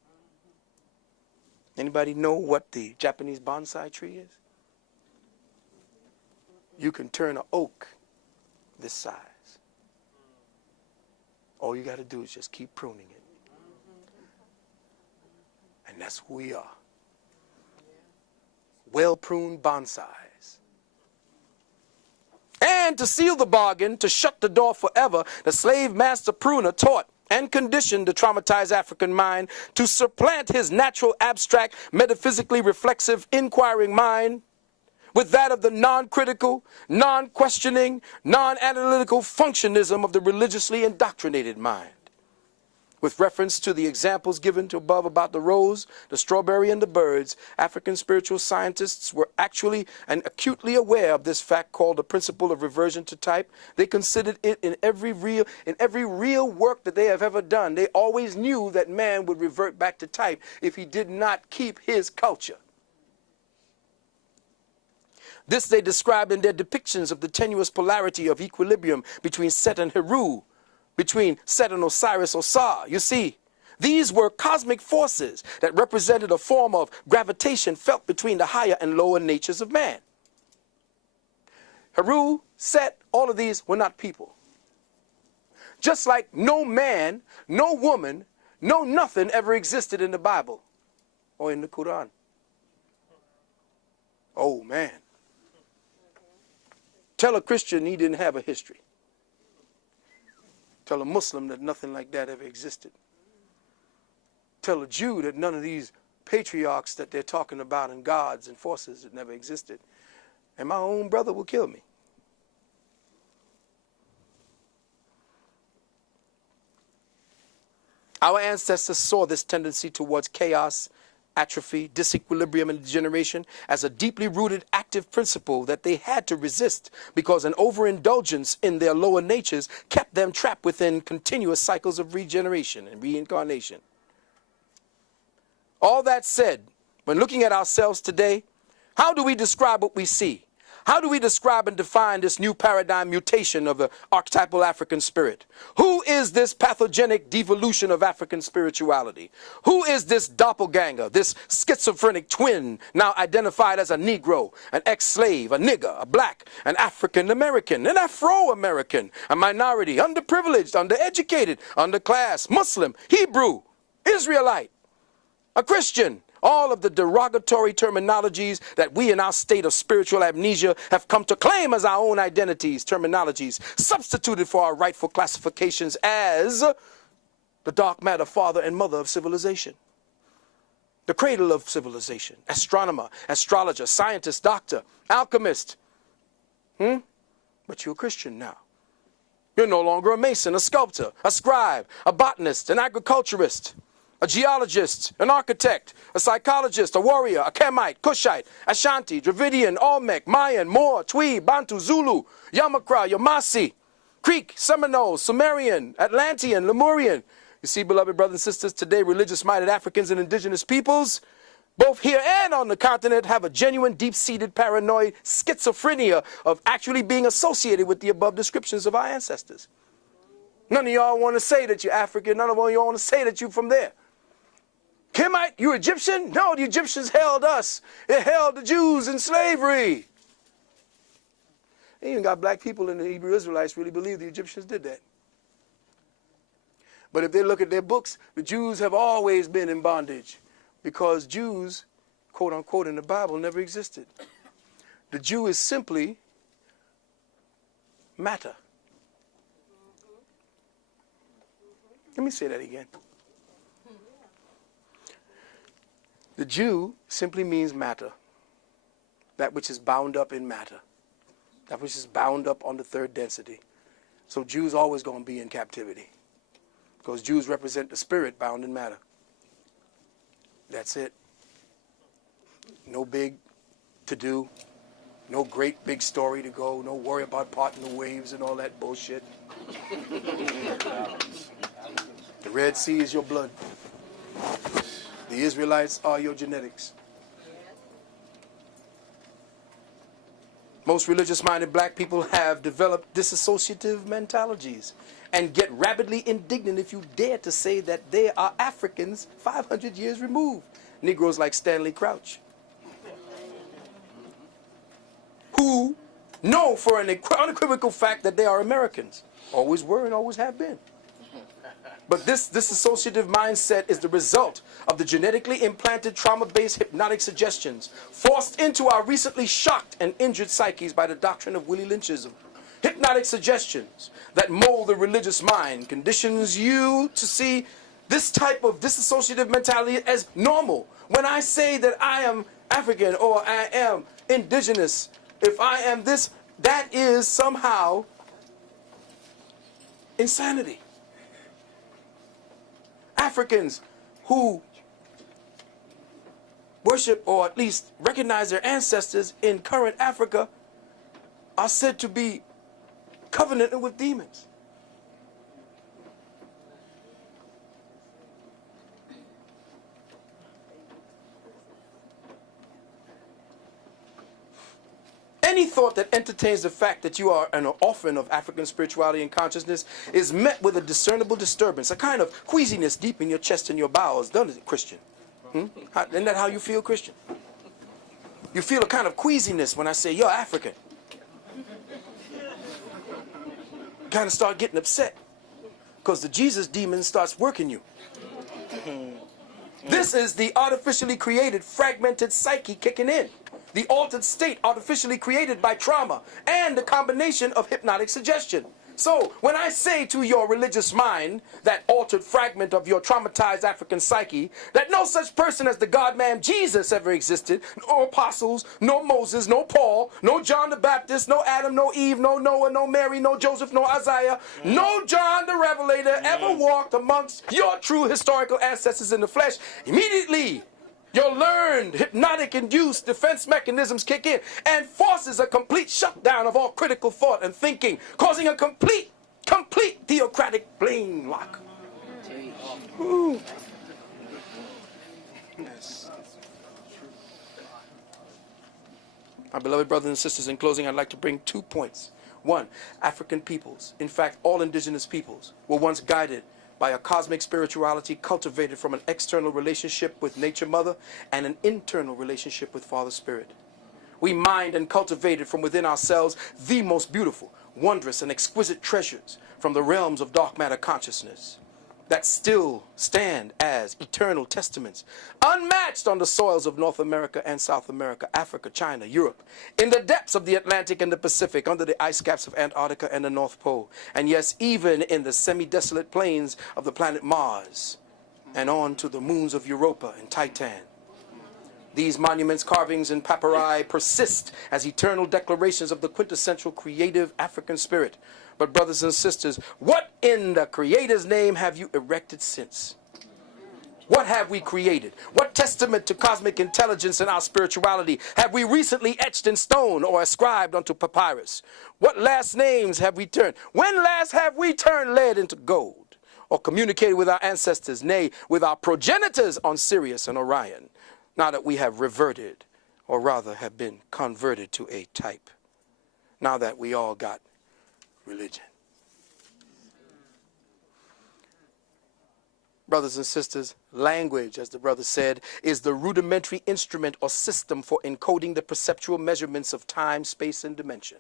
Anybody know what the Japanese bonsai tree is? You can turn an oak this size. All you got to do is just keep pruning it. And that's who we are. Well-pruned bonsais. And to seal the bargain, to shut the door forever, the slave master pruner taught and conditioned the traumatized African mind to supplant his natural, abstract, metaphysically reflexive, inquiring mind with that of the non-critical, non-questioning, non-analytical functionism of the religiously indoctrinated mind. With reference to the examples given to above about the rose, the strawberry, and the birds, African spiritual scientists were actually and acutely aware of this fact called the principle of reversion to type. They considered it in every real work that they have ever done. They always knew that man would revert back to type if he did not keep his culture. This they described in their depictions of the tenuous polarity of equilibrium between Set and Heru, between Set and Osiris Osar. You see, these were cosmic forces that represented a form of gravitation felt between the higher and lower natures of man. Heru, Set, all of these were not people. Just like no man, no woman, no nothing ever existed in the Bible or in the Quran. Oh, man. Tell a Christian he didn't have a history. Tell a Muslim that nothing like that ever existed. Tell a Jew that none of these patriarchs that they're talking about and gods and forces that never existed. And my own brother will kill me. Our ancestors saw this tendency towards chaos, atrophy, disequilibrium, and degeneration as a deeply rooted active principle that they had to resist because an overindulgence in their lower natures kept them trapped within continuous cycles of regeneration and reincarnation. All that said, when looking at ourselves today, how do we describe what we see? How do we describe and define this new paradigm mutation of the archetypal African spirit? Who is this pathogenic devolution of African spirituality? Who is this doppelganger, this schizophrenic twin now identified as a Negro, an ex-slave, a nigger, a black, an African-American, an Afro-American, a minority, underprivileged, undereducated, underclass, Muslim, Hebrew, Israelite, a Christian? All of the derogatory terminologies that we in our state of spiritual amnesia have come to claim as our own identities, terminologies, substituted for our rightful classifications as the dark matter father and mother of civilization, the cradle of civilization, astronomer, astrologer, scientist, doctor, alchemist. But you're a Christian now. You're no longer a mason, a sculptor, a scribe, a botanist, an agriculturist. a geologist, an architect, a psychologist, a warrior, a Kemite, Cushite, Ashanti, Dravidian, Olmec, Mayan, Moor, Twi, Bantu, Zulu, Yamakra, Yamasi, Creek, Seminole, Sumerian, Atlantean, Lemurian. You see, beloved brothers and sisters, today religious-minded Africans and indigenous peoples, both here and on the continent, have a genuine, deep-seated paranoid schizophrenia of actually being associated with the above descriptions of our ancestors. None of y'all want to say that you're African. None of y'all want to say that you're from there. Kemite, you Egyptian? No, the Egyptians held us. It held the Jews in slavery. They even got black people in the Hebrew Israelites really believe the Egyptians did that. But if they look at their books, the Jews have always been in bondage because Jews, quote unquote, in the Bible never existed. The Jew is simply matter. Let me say that again. The Jew simply means matter. That which is bound up in matter. That which is bound up on the third density. So Jews always going to be in captivity. Because Jews represent the spirit bound in matter. That's it. No big to do. No great big story to go. No worry about parting the waves and all that bullshit. The Red Sea is your blood. The Israelites are your genetics. Most religious-minded black people have developed disassociative mentalities and get rabidly indignant if you dare to say that they are Africans 500 years removed. Negroes like Stanley Crouch, who know for an unequivocal fact that they are Americans. Always were and always have been. But this dissociative mindset is the result of the genetically implanted trauma-based hypnotic suggestions forced into our recently shocked and injured psyches by the doctrine of Willie Lynchism. Hypnotic suggestions that mold the religious mind conditions you to see this type of dissociative mentality as normal. When I say that I am African or I am indigenous, if I am this, that is somehow insanity. Africans who worship or at least recognize their ancestors in current Africa are said to be covenanted with demons. Any thought that entertains the fact that you are an orphan of African spirituality and consciousness is met with a discernible disturbance, a kind of queasiness deep in your chest and your bowels, doesn't it, Christian? Isn't that how you feel, Christian? You feel a kind of queasiness when I say you're African. You kind of start getting upset because the Jesus demon starts working you. This is the artificially created, fragmented psyche kicking in. The altered state artificially created by trauma and the combination of hypnotic suggestion. So when I say to your religious mind, that altered fragment of your traumatized African psyche, that no such person as the God-man Jesus ever existed, no apostles, no Moses, no Paul, no John the Baptist, no Adam, no Eve, no Noah, no Mary, no Joseph, no Isaiah, no John the Revelator ever walked amongst your true historical ancestors in the flesh, immediately your learned, hypnotic-induced defense mechanisms kick in and forces a complete shutdown of all critical thought and thinking, causing a complete theocratic brain lock. Ooh. Yes. My beloved brothers and sisters, in closing, I'd like to bring 2 points. One, African peoples, in fact, all indigenous peoples, were once guided by a cosmic spirituality cultivated from an external relationship with Nature Mother and an internal relationship with Father Spirit. We mined and cultivated from within ourselves the most beautiful, wondrous, and exquisite treasures from the realms of dark matter consciousness that still stand as eternal testaments, unmatched on the soils of North America and South America, Africa, China, Europe, in the depths of the Atlantic and the Pacific, under the ice caps of Antarctica and the North Pole, and yes, even in the semi-desolate plains of the planet Mars, and on to the moons of Europa and Titan. These monuments, carvings, and papyri persist as eternal declarations of the quintessential creative African spirit. But brothers and sisters, what in the Creator's name have you erected since? What have we created? What testament to cosmic intelligence and our spirituality have we recently etched in stone or ascribed onto papyrus? What last names have we turned? When last have we turned lead into gold? Or communicated with our ancestors, nay, with our progenitors on Sirius and Orion, now that we have reverted, or rather have been converted to a type, now that we all got religion. Brothers and sisters, language, as the brother said, is the rudimentary instrument or system for encoding the perceptual measurements of time, space, and dimension.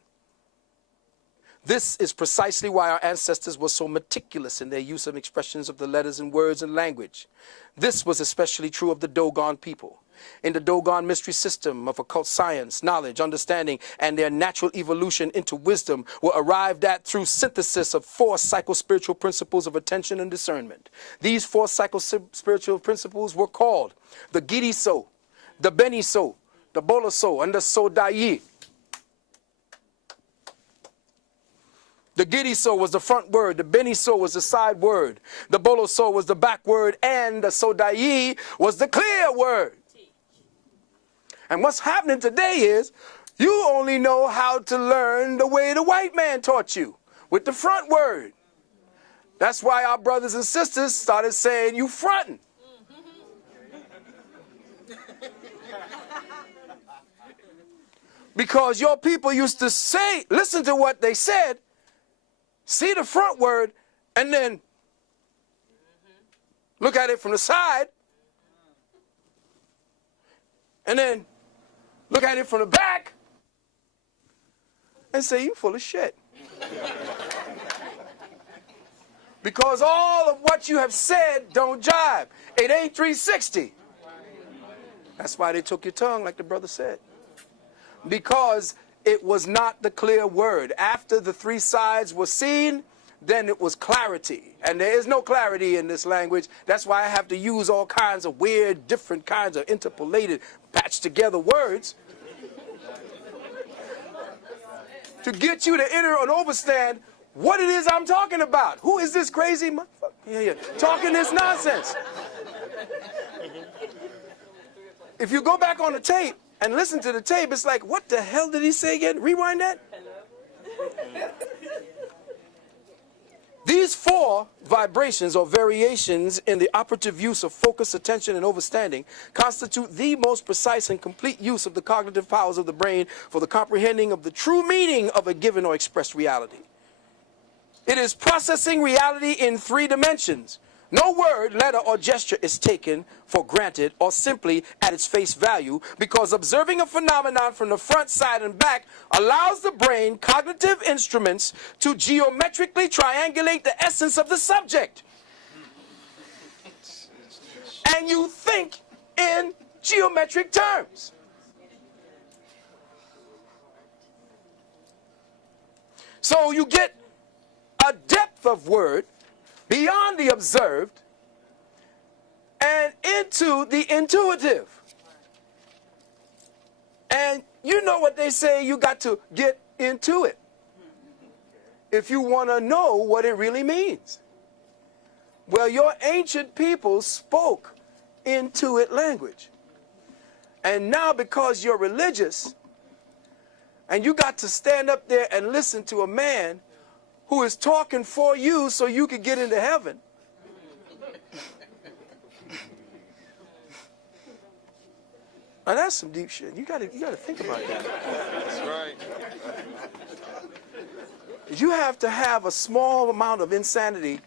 This is precisely why our ancestors were so meticulous in their use of expressions of the letters and words and language. This was especially true of the Dogon people. In the Dogon mystery system of occult science, knowledge, understanding, and their natural evolution into wisdom were arrived at through synthesis of 4 psycho-spiritual principles of attention and discernment. These 4 psycho-spiritual principles were called the Giri-so, the Beni-so, the Bolo-so, and the So-dai. The Giri-so was the front word, the Beni-so was the side word, the Bolo-so was the back word, and the So-dai was the clear word. And what's happening today is you only know how to learn the way the white man taught you, with the front word. That's why our brothers and sisters started saying you fronting. Because your people used to say, listen to what they said, see the front word, and then look at it from the side, and then look at it from the back, and say, you full of shit. Because all of what you have said don't jive. It ain't 360. That's why they took your tongue, like the brother said. Because it was not the clear word. After the 3 sides were seen, then it was clarity. And there is no clarity in this language. That's why I have to use all kinds of weird, different kinds of interpolated, patched together words to get you to enter and understand what it is I'm talking about. Who is this crazy motherfucker talking this nonsense? If you go back on the tape and listen to the tape, it's like, what the hell did he say again? Rewind that. These 4 vibrations or variations in the operative use of focus, attention, and understanding constitute the most precise and complete use of the cognitive powers of the brain for the comprehending of the true meaning of a given or expressed reality. It is processing reality in 3 dimensions. No word, letter, or gesture is taken for granted or simply at its face value, because observing a phenomenon from the front, side, and back allows the brain cognitive instruments to geometrically triangulate the essence of the subject. And you think in geometric terms. So you get a depth of word beyond the observed and into the intuitive. And you know what they say, you got to get into it if you want to know what it really means. Well, your ancient people spoke Intuit language. And now because you're religious and you got to stand up there and listen to a man who is talking for you so you can get into heaven. Now that's some deep shit. You gotta think about that. That's right. You have to have a small amount of insanity,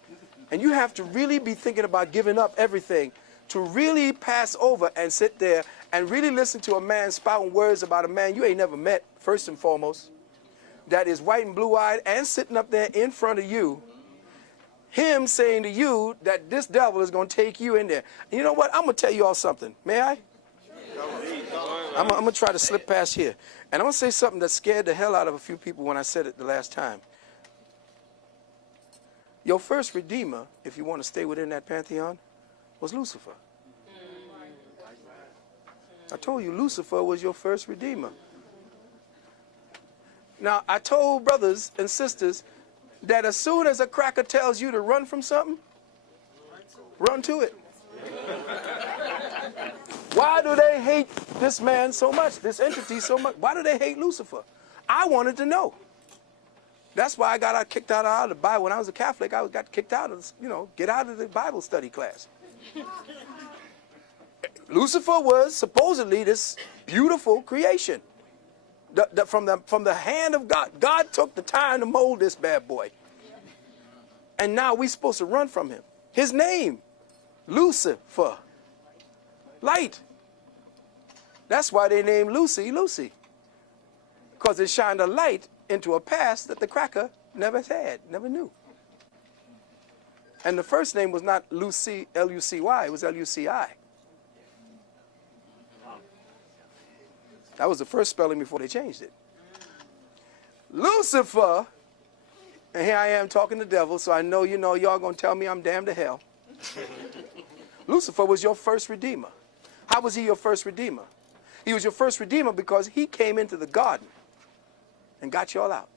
and you have to really be thinking about giving up everything to really pass over and sit there and really listen to a man spouting words about a man you ain't never met, first and foremost, that is white and blue-eyed and sitting up there in front of you, him saying to you that this devil is going to take you in there. And you know what? I'm going to tell you all something. May I? I'm going to try to slip past here. And I'm going to say something that scared the hell out of a few people when I said it the last time. Your first redeemer, if you want to stay within that pantheon, was Lucifer. I told you Lucifer was your first redeemer. Now, I told brothers and sisters that as soon as a cracker tells you to run from something, run to it. Why do they hate this man so much, this entity so much? Why do they hate Lucifer? I wanted to know. That's why I got kicked out of the Bible. When I was a Catholic, I got kicked out of, get out of the Bible study class. Lucifer was supposedly this beautiful creation from the hand of God. God took the time to mold this bad boy. And now we're supposed to run from him. His name, Lucifer. Light. That's why they named Lucy, Lucy. Because it shined a light into a past that the cracker never had, never knew. And the first name was not Lucy, L-U-C-Y, it was L-U-C-I. That was the first spelling before they changed it. Lucifer, and here I am talking to the devil, so I know y'all going to tell me I'm damned to hell. Lucifer was your first redeemer. How was he your first redeemer? He was your first redeemer because he came into the garden and got you all out.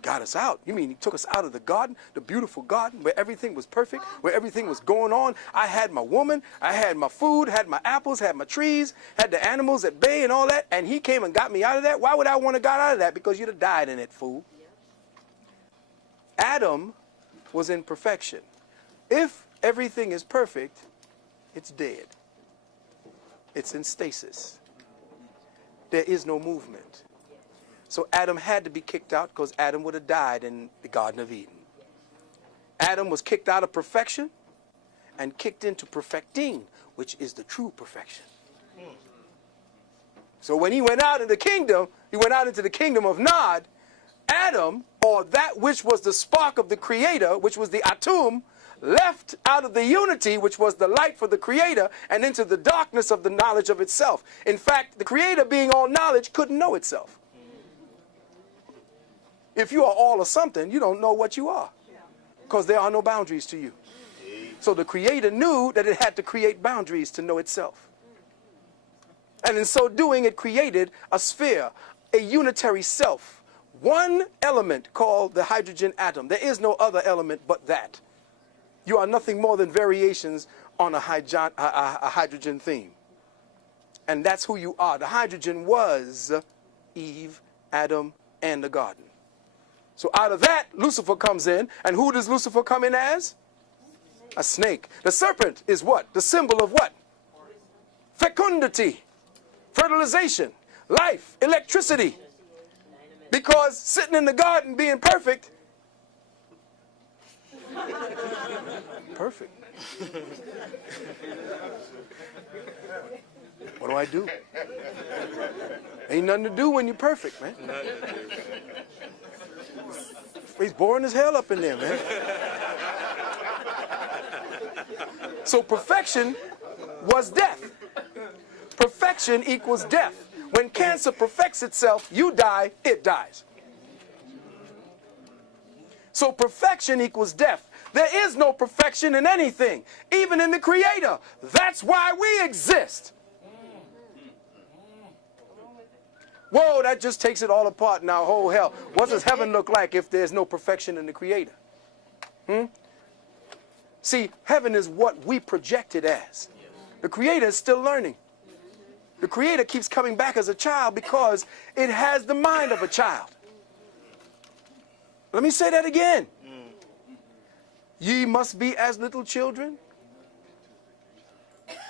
Got us out. You mean he took us out of the garden, the beautiful garden where everything was perfect, where everything was going on. I had my woman, I had my food, had my apples, had my trees, had the animals at bay and all that, and he came and got me out of that. Why would I want to got out of that? Because you'd have died in it, fool. Adam was in perfection. If everything is perfect, it's dead. It's in stasis. There is no movement. So Adam had to be kicked out because Adam would have died in the Garden of Eden. Adam was kicked out of perfection and kicked into perfecting, which is the true perfection. So when he went out in the kingdom, he went out into the kingdom of Nod. Adam, or that which was the spark of the creator, which was the atum, left out of the unity, which was the light for the creator, and into the darkness of the knowledge of itself. In fact, the creator, being all knowledge, couldn't know itself. If you are all or something, you don't know what you are, because there are no boundaries to you. So the creator knew that it had to create boundaries to know itself. And in so doing, it created a sphere, a unitary self, one element called the hydrogen atom. There is no other element but that. You are nothing more than variations on a hydrogen theme. And that's who you are. The hydrogen was Eve, Adam, and the garden. So out of that, Lucifer comes in. And who does Lucifer come in as? A snake. The serpent is what? The symbol of what? Fecundity, fertilization, life, electricity. Because sitting in the garden being perfect, perfect. What do I do? Ain't nothing to do when you're perfect, man. It's boring as hell up in there, man. So perfection was death. Perfection equals death. When cancer perfects itself, you die, it dies. So perfection equals death. There is no perfection in anything, even in the Creator. That's why we exist. Whoa, that just takes it all apart now. Oh, hell. What does heaven look like if there's no perfection in the Creator? See, heaven is what we project it as. The Creator is still learning. The Creator keeps coming back as a child because it has the mind of a child. Let me say that again. Ye must be as little children.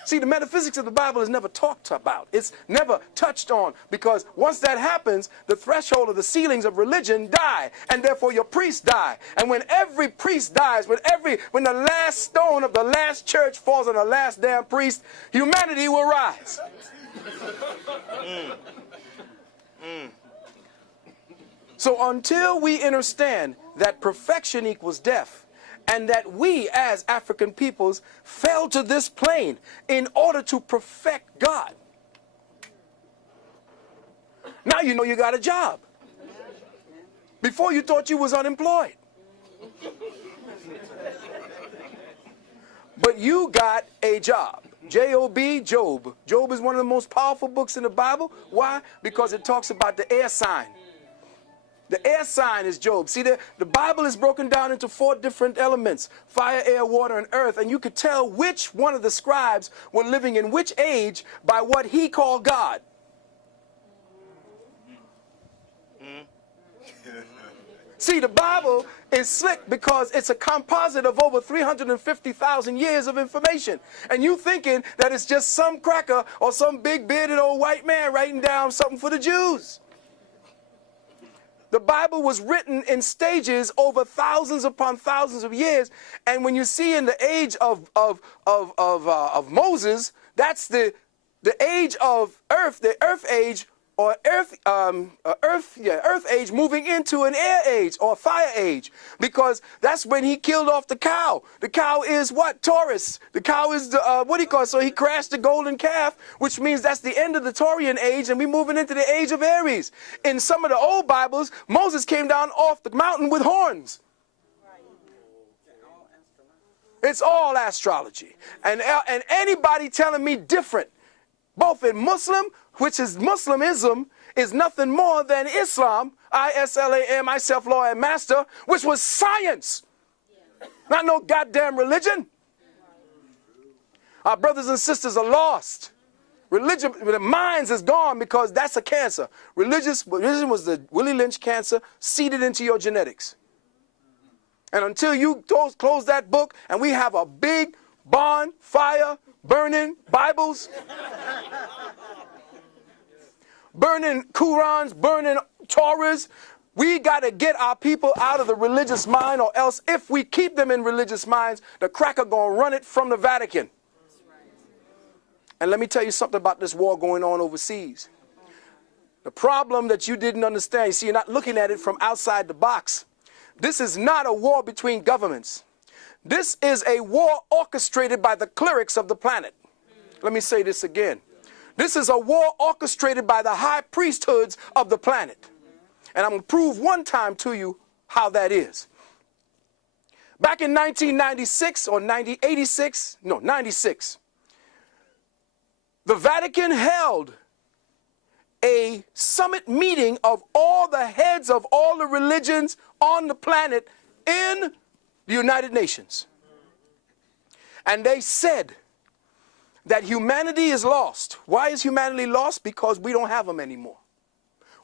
See, the metaphysics of the Bible is never talked about. It's never touched on, because once that happens, the threshold of the ceilings of religion die, and therefore your priests die. And when every priest dies, when the last stone of the last church falls on the last damn priest, humanity will rise. So until we understand that perfection equals death, and that we as African peoples fell to this plane in order to perfect God, now you know you got a job. Before you thought you was unemployed. But you got a job. J-O-B, Job. Job is one of the most powerful books in the Bible. Why? Because it talks about the air sign. The air sign is Job. See, the Bible is broken down into 4 different elements: fire, air, water, and earth. And you could tell which one of the scribes were living in which age by what he called God. See, the Bible is slick because it's a composite of over 350,000 years of information. And you thinking that it's just some cracker or some big bearded old white man writing down something for the Jews. The Bible was written in stages over thousands upon thousands of years. And when you see in the age of Moses, that's the age of earth, the earth age, or earth age moving into an air age or fire age, because that's when he killed off the cow. The cow is what? Taurus. The cow is the, what do you call it? So he crashed the golden calf, which means that's the end of the Taurian age, and we're moving into the age of Aries. In some of the old Bibles, Moses came down off the mountain with horns. It's all astrology. And anybody telling me different, both in Muslim, which is Muslimism, is nothing more than Islam, I-S-L-A-M, I self-law and master, which was science, not no goddamn religion. Our brothers and sisters are lost. Religion, the minds is gone because that's a cancer. Religion was the Willie Lynch cancer seeded into your genetics. And until you close that book and we have a big bonfire burning Bibles, burning Qurans, burning Torahs, we got to get our people out of the religious mind, or else if we keep them in religious minds, the cracker going to run it from the Vatican. And let me tell you something about this war going on overseas. The problem that you didn't understand, you see, you're not looking at it from outside the box. This is not a war between governments. This is a war orchestrated by the clerics of the planet. Let me say this again. This is a war orchestrated by the high priesthoods of the planet. And I'm going to prove one time to you how that is. Back in 1996 or 96, the Vatican held a summit meeting of all the heads of all the religions on the planet in the United Nations. And they said that humanity is lost. Why is humanity lost? Because we don't have them anymore.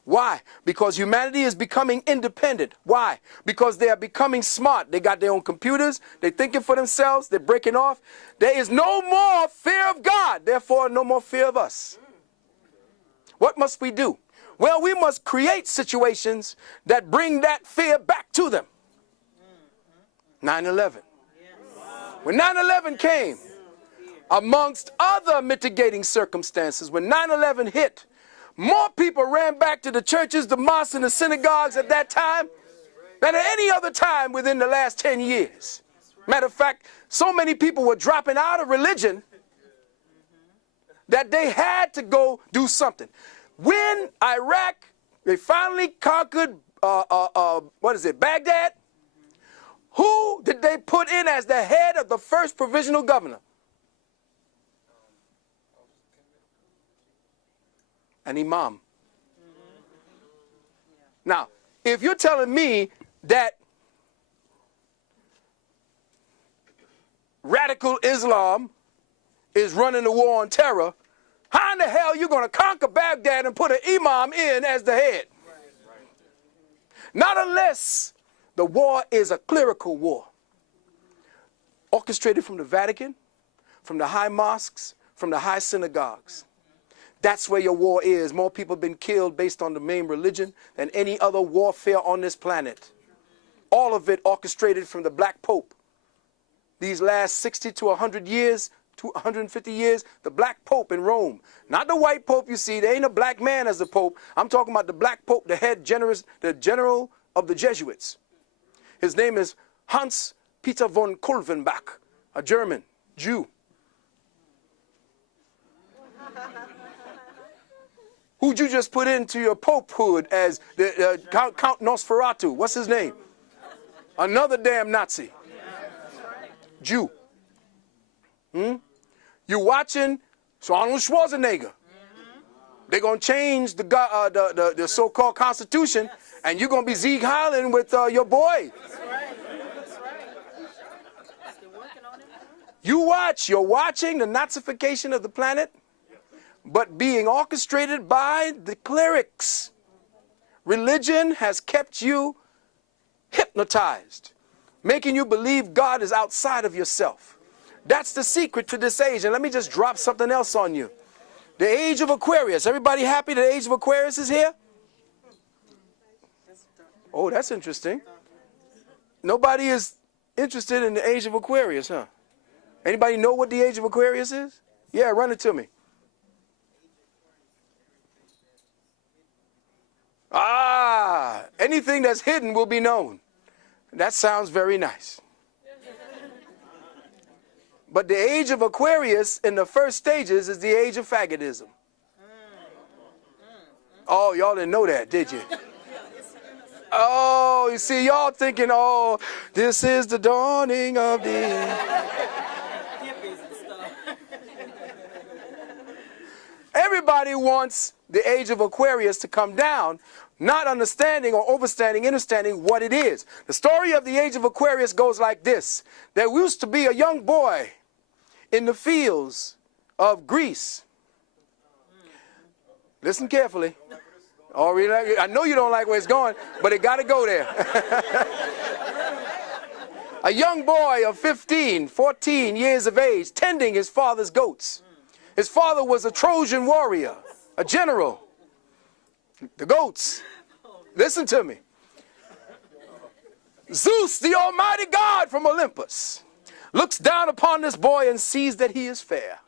Why? Because humanity is becoming independent. Why? Because they are becoming smart. They got their own computers. They're thinking for themselves. They're breaking off. There is no more fear of God. Therefore, no more fear of us. What must we do? Well, we must create situations that bring that fear back to them. 9/11. When 9/11 came, amongst other mitigating circumstances, when 9/11 hit, more people ran back to the churches, the mosques, and the synagogues at that time than at any other time within the last 10 years. Matter of fact, so many people were dropping out of religion that they had to go do something. When Iraq, they finally conquered, Baghdad, who did they put in as the head of the first provisional governor? An imam. Now, if you're telling me that radical Islam is running the war on terror, how in the hell are you going to conquer Baghdad and put an imam in as the head? Not unless the war is a clerical war, orchestrated from the Vatican, from the high mosques, from the high synagogues. That's where your war is. More people have been killed based on the main religion than any other warfare on this planet. All of it orchestrated from the Black Pope. These last 60 to 100 years, to 150 years, the Black Pope in Rome. Not the white Pope you see. There ain't a black man as the Pope. I'm talking about the Black Pope, the general of the Jesuits. His name is Hans Peter von Kulvenbach, a German Jew. Who'd you just put into your popehood as the Count Nosferatu? What's his name? Another damn Nazi. Jew. You're watching Arnold Schwarzenegger. They're going to change the so-called Constitution, And you're going to be Zeke Highland with your boy. You're watching the Nazification of the planet, but being orchestrated by the clerics. Religion has kept you hypnotized, making you believe God is outside of yourself. That's the secret to this age. And let me just drop something else on you. The age of Aquarius. Everybody happy the age of Aquarius is here? Oh, that's interesting. Nobody is interested in the age of Aquarius, huh? Anybody know what the age of Aquarius is? Yeah, run it to me. Ah, anything that's hidden will be known. That sounds very nice. But the age of Aquarius in the first stages is the age of faggotism. Oh, y'all didn't know that, did you? Oh, you see, y'all thinking, oh, this is the dawning of the... Everybody wants the age of Aquarius to come down, not understanding or understanding what it is. The story of the age of Aquarius goes like this. There used to be a young boy in the fields of Greece. Listen carefully. Oh, really? I know you don't like where it's going, but it got to go there. A young boy of 15, 14 years of age, tending his father's goats. His father was a Trojan warrior, a general. The goats. Listen to me. Zeus, the almighty god from Olympus, looks down upon this boy and sees that he is fair.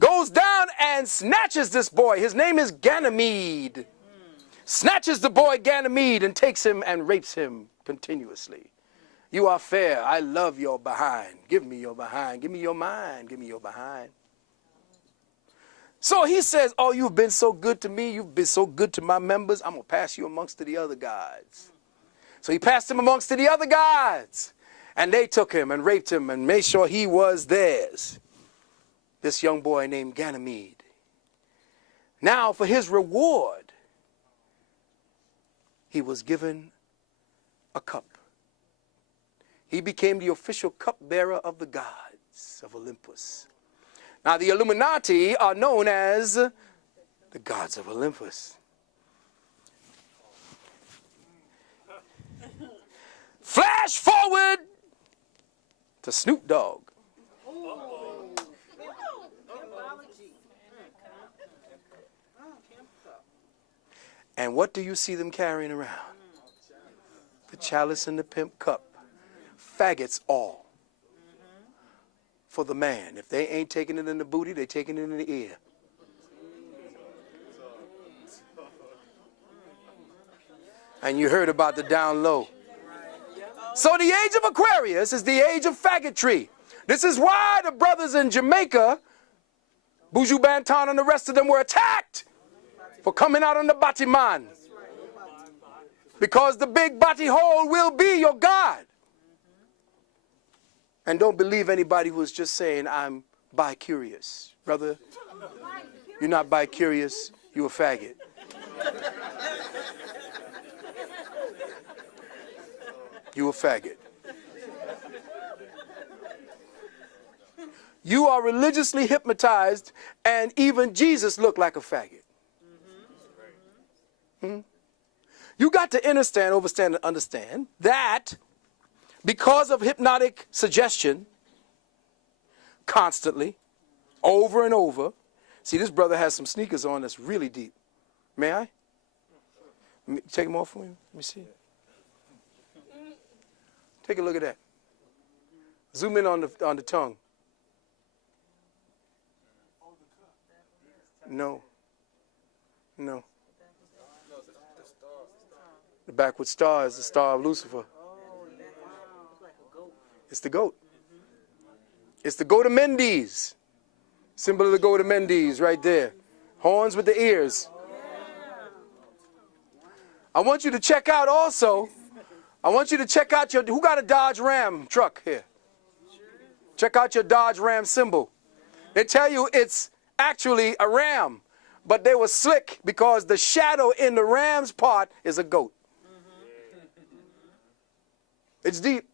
Goes down and snatches this boy. His name is Ganymede. Snatches the boy Ganymede and takes him and rapes him continuously. You are fair. I love your behind. Give me your behind. Give me your mind. Give me your behind. So he says, oh, you've been so good to me. You've been so good to my members. I'm going to pass you amongst the other gods. So he passed him amongst the other gods. And they took him and raped him and made sure he was theirs. This young boy named Ganymede. Now, for his reward, he was given a cup. He became the official cupbearer of the gods of Olympus. Now, the Illuminati are known as the gods of Olympus. Flash forward to Snoop Dogg. And what do you see them carrying around? The chalice and the pimp cup. Faggots all. For the man. If they ain't taking it in the booty, they taking it in the ear. And you heard about the down low. So the age of Aquarius is the age of faggotry. This is why the brothers in Jamaica, Buju Banton and the rest of them were attacked for coming out on the Batiman. Because the big body hole will be your God. And don't believe anybody who's just saying, I'm bi-curious. Brother, you're not bi-curious, you're a faggot. You a faggot. You are religiously hypnotized, and even Jesus looked like a faggot. You got to understand that because of hypnotic suggestion, constantly, over and over. See, this brother has some sneakers on that's really deep. May I? Take them off for me. Let me see. Take a look at that. Zoom in on the tongue. No. No. The backward star is the star of Lucifer. It's the goat. It's the goat of Mendes. Symbol of the goat of Mendes right there. Horns with the ears. I want you to check out also. I want you to check out your, who got a Dodge Ram truck here? Check out your Dodge Ram symbol. They tell you it's actually a ram, but they were slick because the shadow in the ram's part is a goat. It's deep.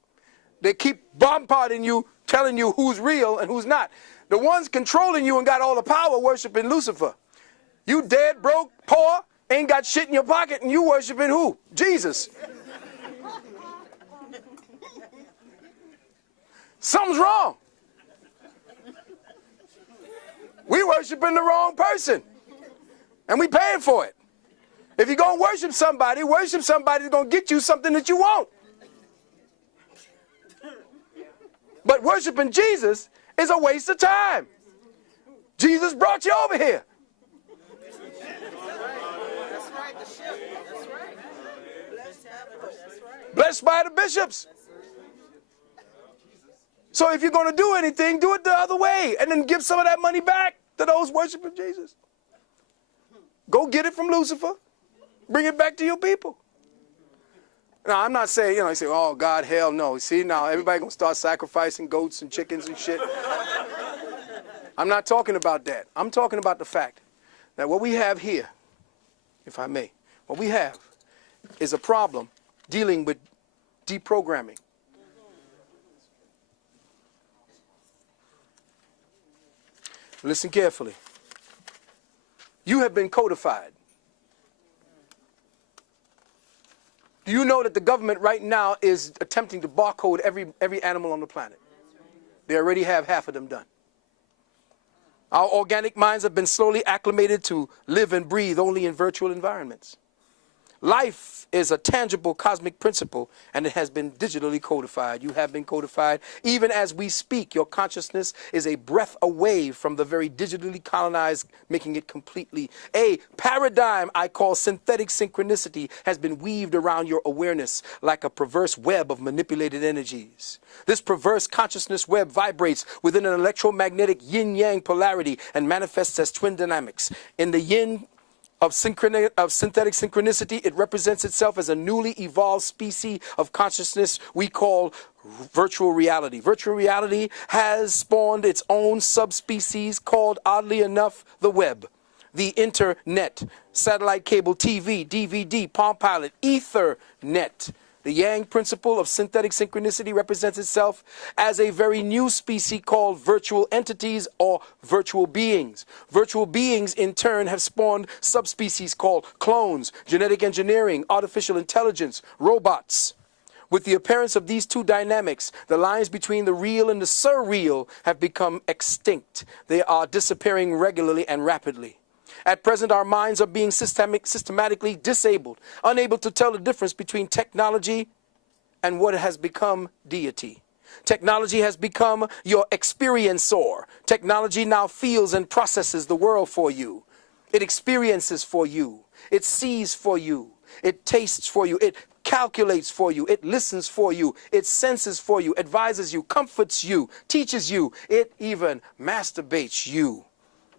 They keep bombarding you, telling you who's real and who's not. The ones controlling you and got all the power worshiping Lucifer. You dead, broke, poor, ain't got shit in your pocket, and you worshiping who? Jesus. Something's wrong. We worshiping the wrong person. And we paying for it. If you're going to worship somebody that's going to get you something that you want. But worshiping Jesus is a waste of time. Jesus brought you over here. That's right, the ship. That's right. Blessed by the bishops. So if you're going to do anything, do it the other way. And then give some of that money back to those worshiping Jesus. Go get it from Lucifer. Bring it back to your people. Now, I'm not saying, you say, oh, God, hell no. See, now everybody going to start sacrificing goats and chickens and shit. I'm not talking about that. I'm talking about the fact that what we have here, if I may, what we have is a problem dealing with deprogramming. Listen carefully. You have been codified. Do you know that the government right now is attempting to barcode every animal on the planet? They already have half of them done. Our organic minds have been slowly acclimated to live and breathe only in virtual environments. Life is a tangible cosmic principle, and it has been digitally codified. You have been codified. Even as we speak, your consciousness is a breath away from the very digitally colonized, making it completely. A paradigm I call synthetic synchronicity has been weaved around your awareness like a perverse web of manipulated energies. This perverse consciousness web vibrates within an electromagnetic yin-yang polarity and manifests as twin dynamics. In the yin of synthetic synchronicity, it represents itself as a newly evolved species of consciousness we call virtual reality. Virtual reality has spawned its own subspecies called, oddly enough, the web, the internet, satellite cable TV, DVD, Palm Pilot, Ethernet. The Yang principle of synthetic synchronicity represents itself as a very new species called virtual entities or virtual beings. Virtual beings, in turn, have spawned subspecies called clones, genetic engineering, artificial intelligence, robots. With the appearance of these two dynamics, the lines between the real and the surreal have become extinct. They are disappearing regularly and rapidly. At present, our minds are being systematically disabled, unable to tell the difference between technology and what has become deity. Technology has become your experiencer. Technology now feels and processes the world for you. It experiences for you. It sees for you. It tastes for you. It calculates for you. It listens for you. It senses for you, advises you, comforts you, teaches you. It even masturbates you.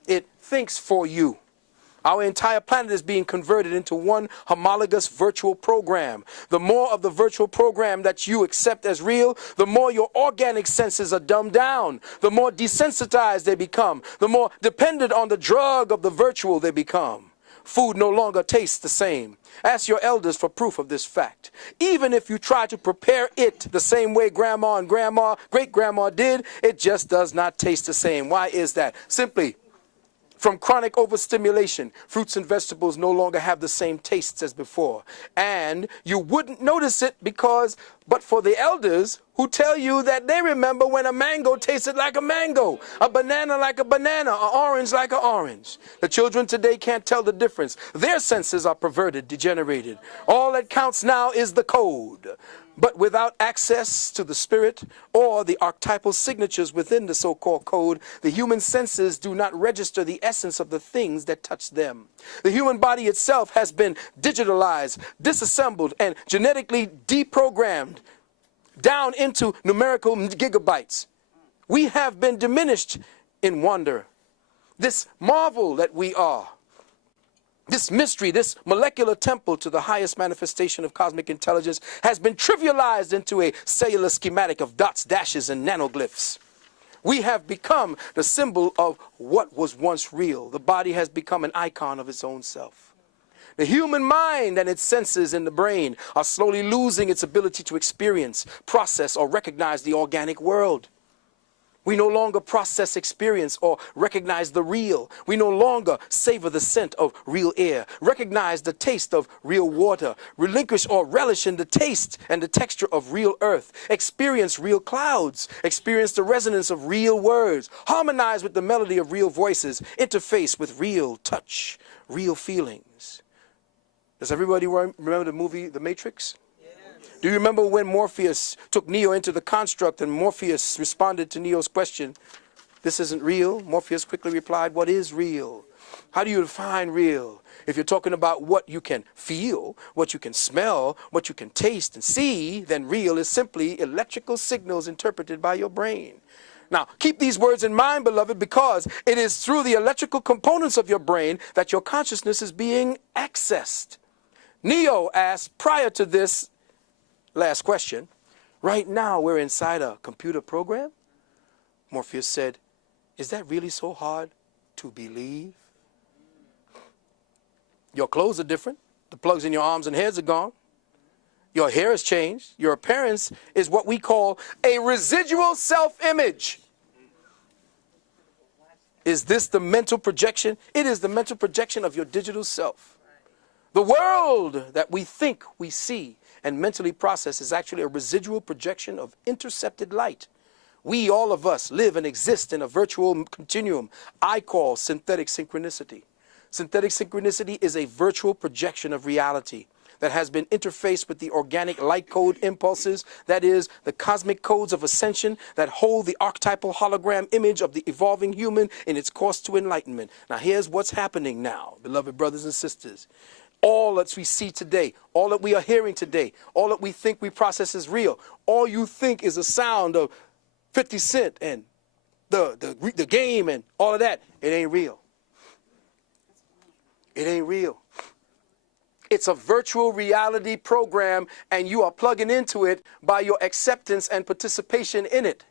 It thinks for you. Our entire planet is being converted into one homologous virtual program. The more of the virtual program that you accept as real, the more your organic senses are dumbed down. The more desensitized they become. The more dependent on the drug of the virtual they become. Food no longer tastes the same. Ask your elders for proof of this fact. Even if you try to prepare it the same way grandma and great-grandma did, it just does not taste the same. Why is that? Simply, from chronic overstimulation, fruits and vegetables no longer have the same tastes as before. And you wouldn't notice it but for the elders who tell you that they remember when a mango tasted like a mango, a banana like a banana, an orange like an orange. The children today can't tell the difference. Their senses are perverted, degenerated. All that counts now is the code. But without access to the spirit or the archetypal signatures within the so-called code, the human senses do not register the essence of the things that touch them. The human body itself has been digitalized, disassembled, and genetically deprogrammed down into numerical gigabytes. We have been diminished in wonder. This marvel that we are, this mystery, this molecular temple to the highest manifestation of cosmic intelligence has been trivialized into a cellular schematic of dots, dashes, and nanoglyphs. We have become the symbol of what was once real. The body has become an icon of its own self. The human mind and its senses in the brain are slowly losing its ability to experience, process, or recognize the organic world. We no longer process, experience, or recognize the real. We no longer savor the scent of real air, recognize the taste of real water, relinquish or relish in the taste and the texture of real earth, experience real clouds, experience the resonance of real words, harmonize with the melody of real voices, interface with real touch, real feelings. Does everybody remember the movie The Matrix? Do you remember when Morpheus took Neo into the construct and Morpheus responded to Neo's question, "This isn't real"? Morpheus quickly replied, "What is real? How do you define real? If you're talking about what you can feel, what you can smell, what you can taste and see, then real is simply electrical signals interpreted by your brain." Now, keep these words in mind, beloved, because it is through the electrical components of your brain that your consciousness is being accessed. Neo asked prior to this last question, "Right now we're inside a computer program?" Morpheus said, "Is that really so hard to believe? Your clothes are different. The plugs in your arms and heads are gone. Your hair has changed. Your appearance is what we call a residual self-image." Is this the mental projection? It is the mental projection of your digital self. The world that we think we see and mentally process is actually a residual projection of intercepted light. We, all of us, live and exist in a virtual continuum I call synthetic synchronicity. Synthetic synchronicity is a virtual projection of reality that has been interfaced with the organic light code impulses, that is, the cosmic codes of ascension that hold the archetypal hologram image of the evolving human in its course to enlightenment. Now here's what's happening now, beloved brothers and sisters. All that we see today, all that we are hearing today, all that we think we process is real, all you think is a sound of 50 Cent and the game and all of that, it ain't real. It ain't real. It's a virtual reality program, and you are plugging into it by your acceptance and participation in it.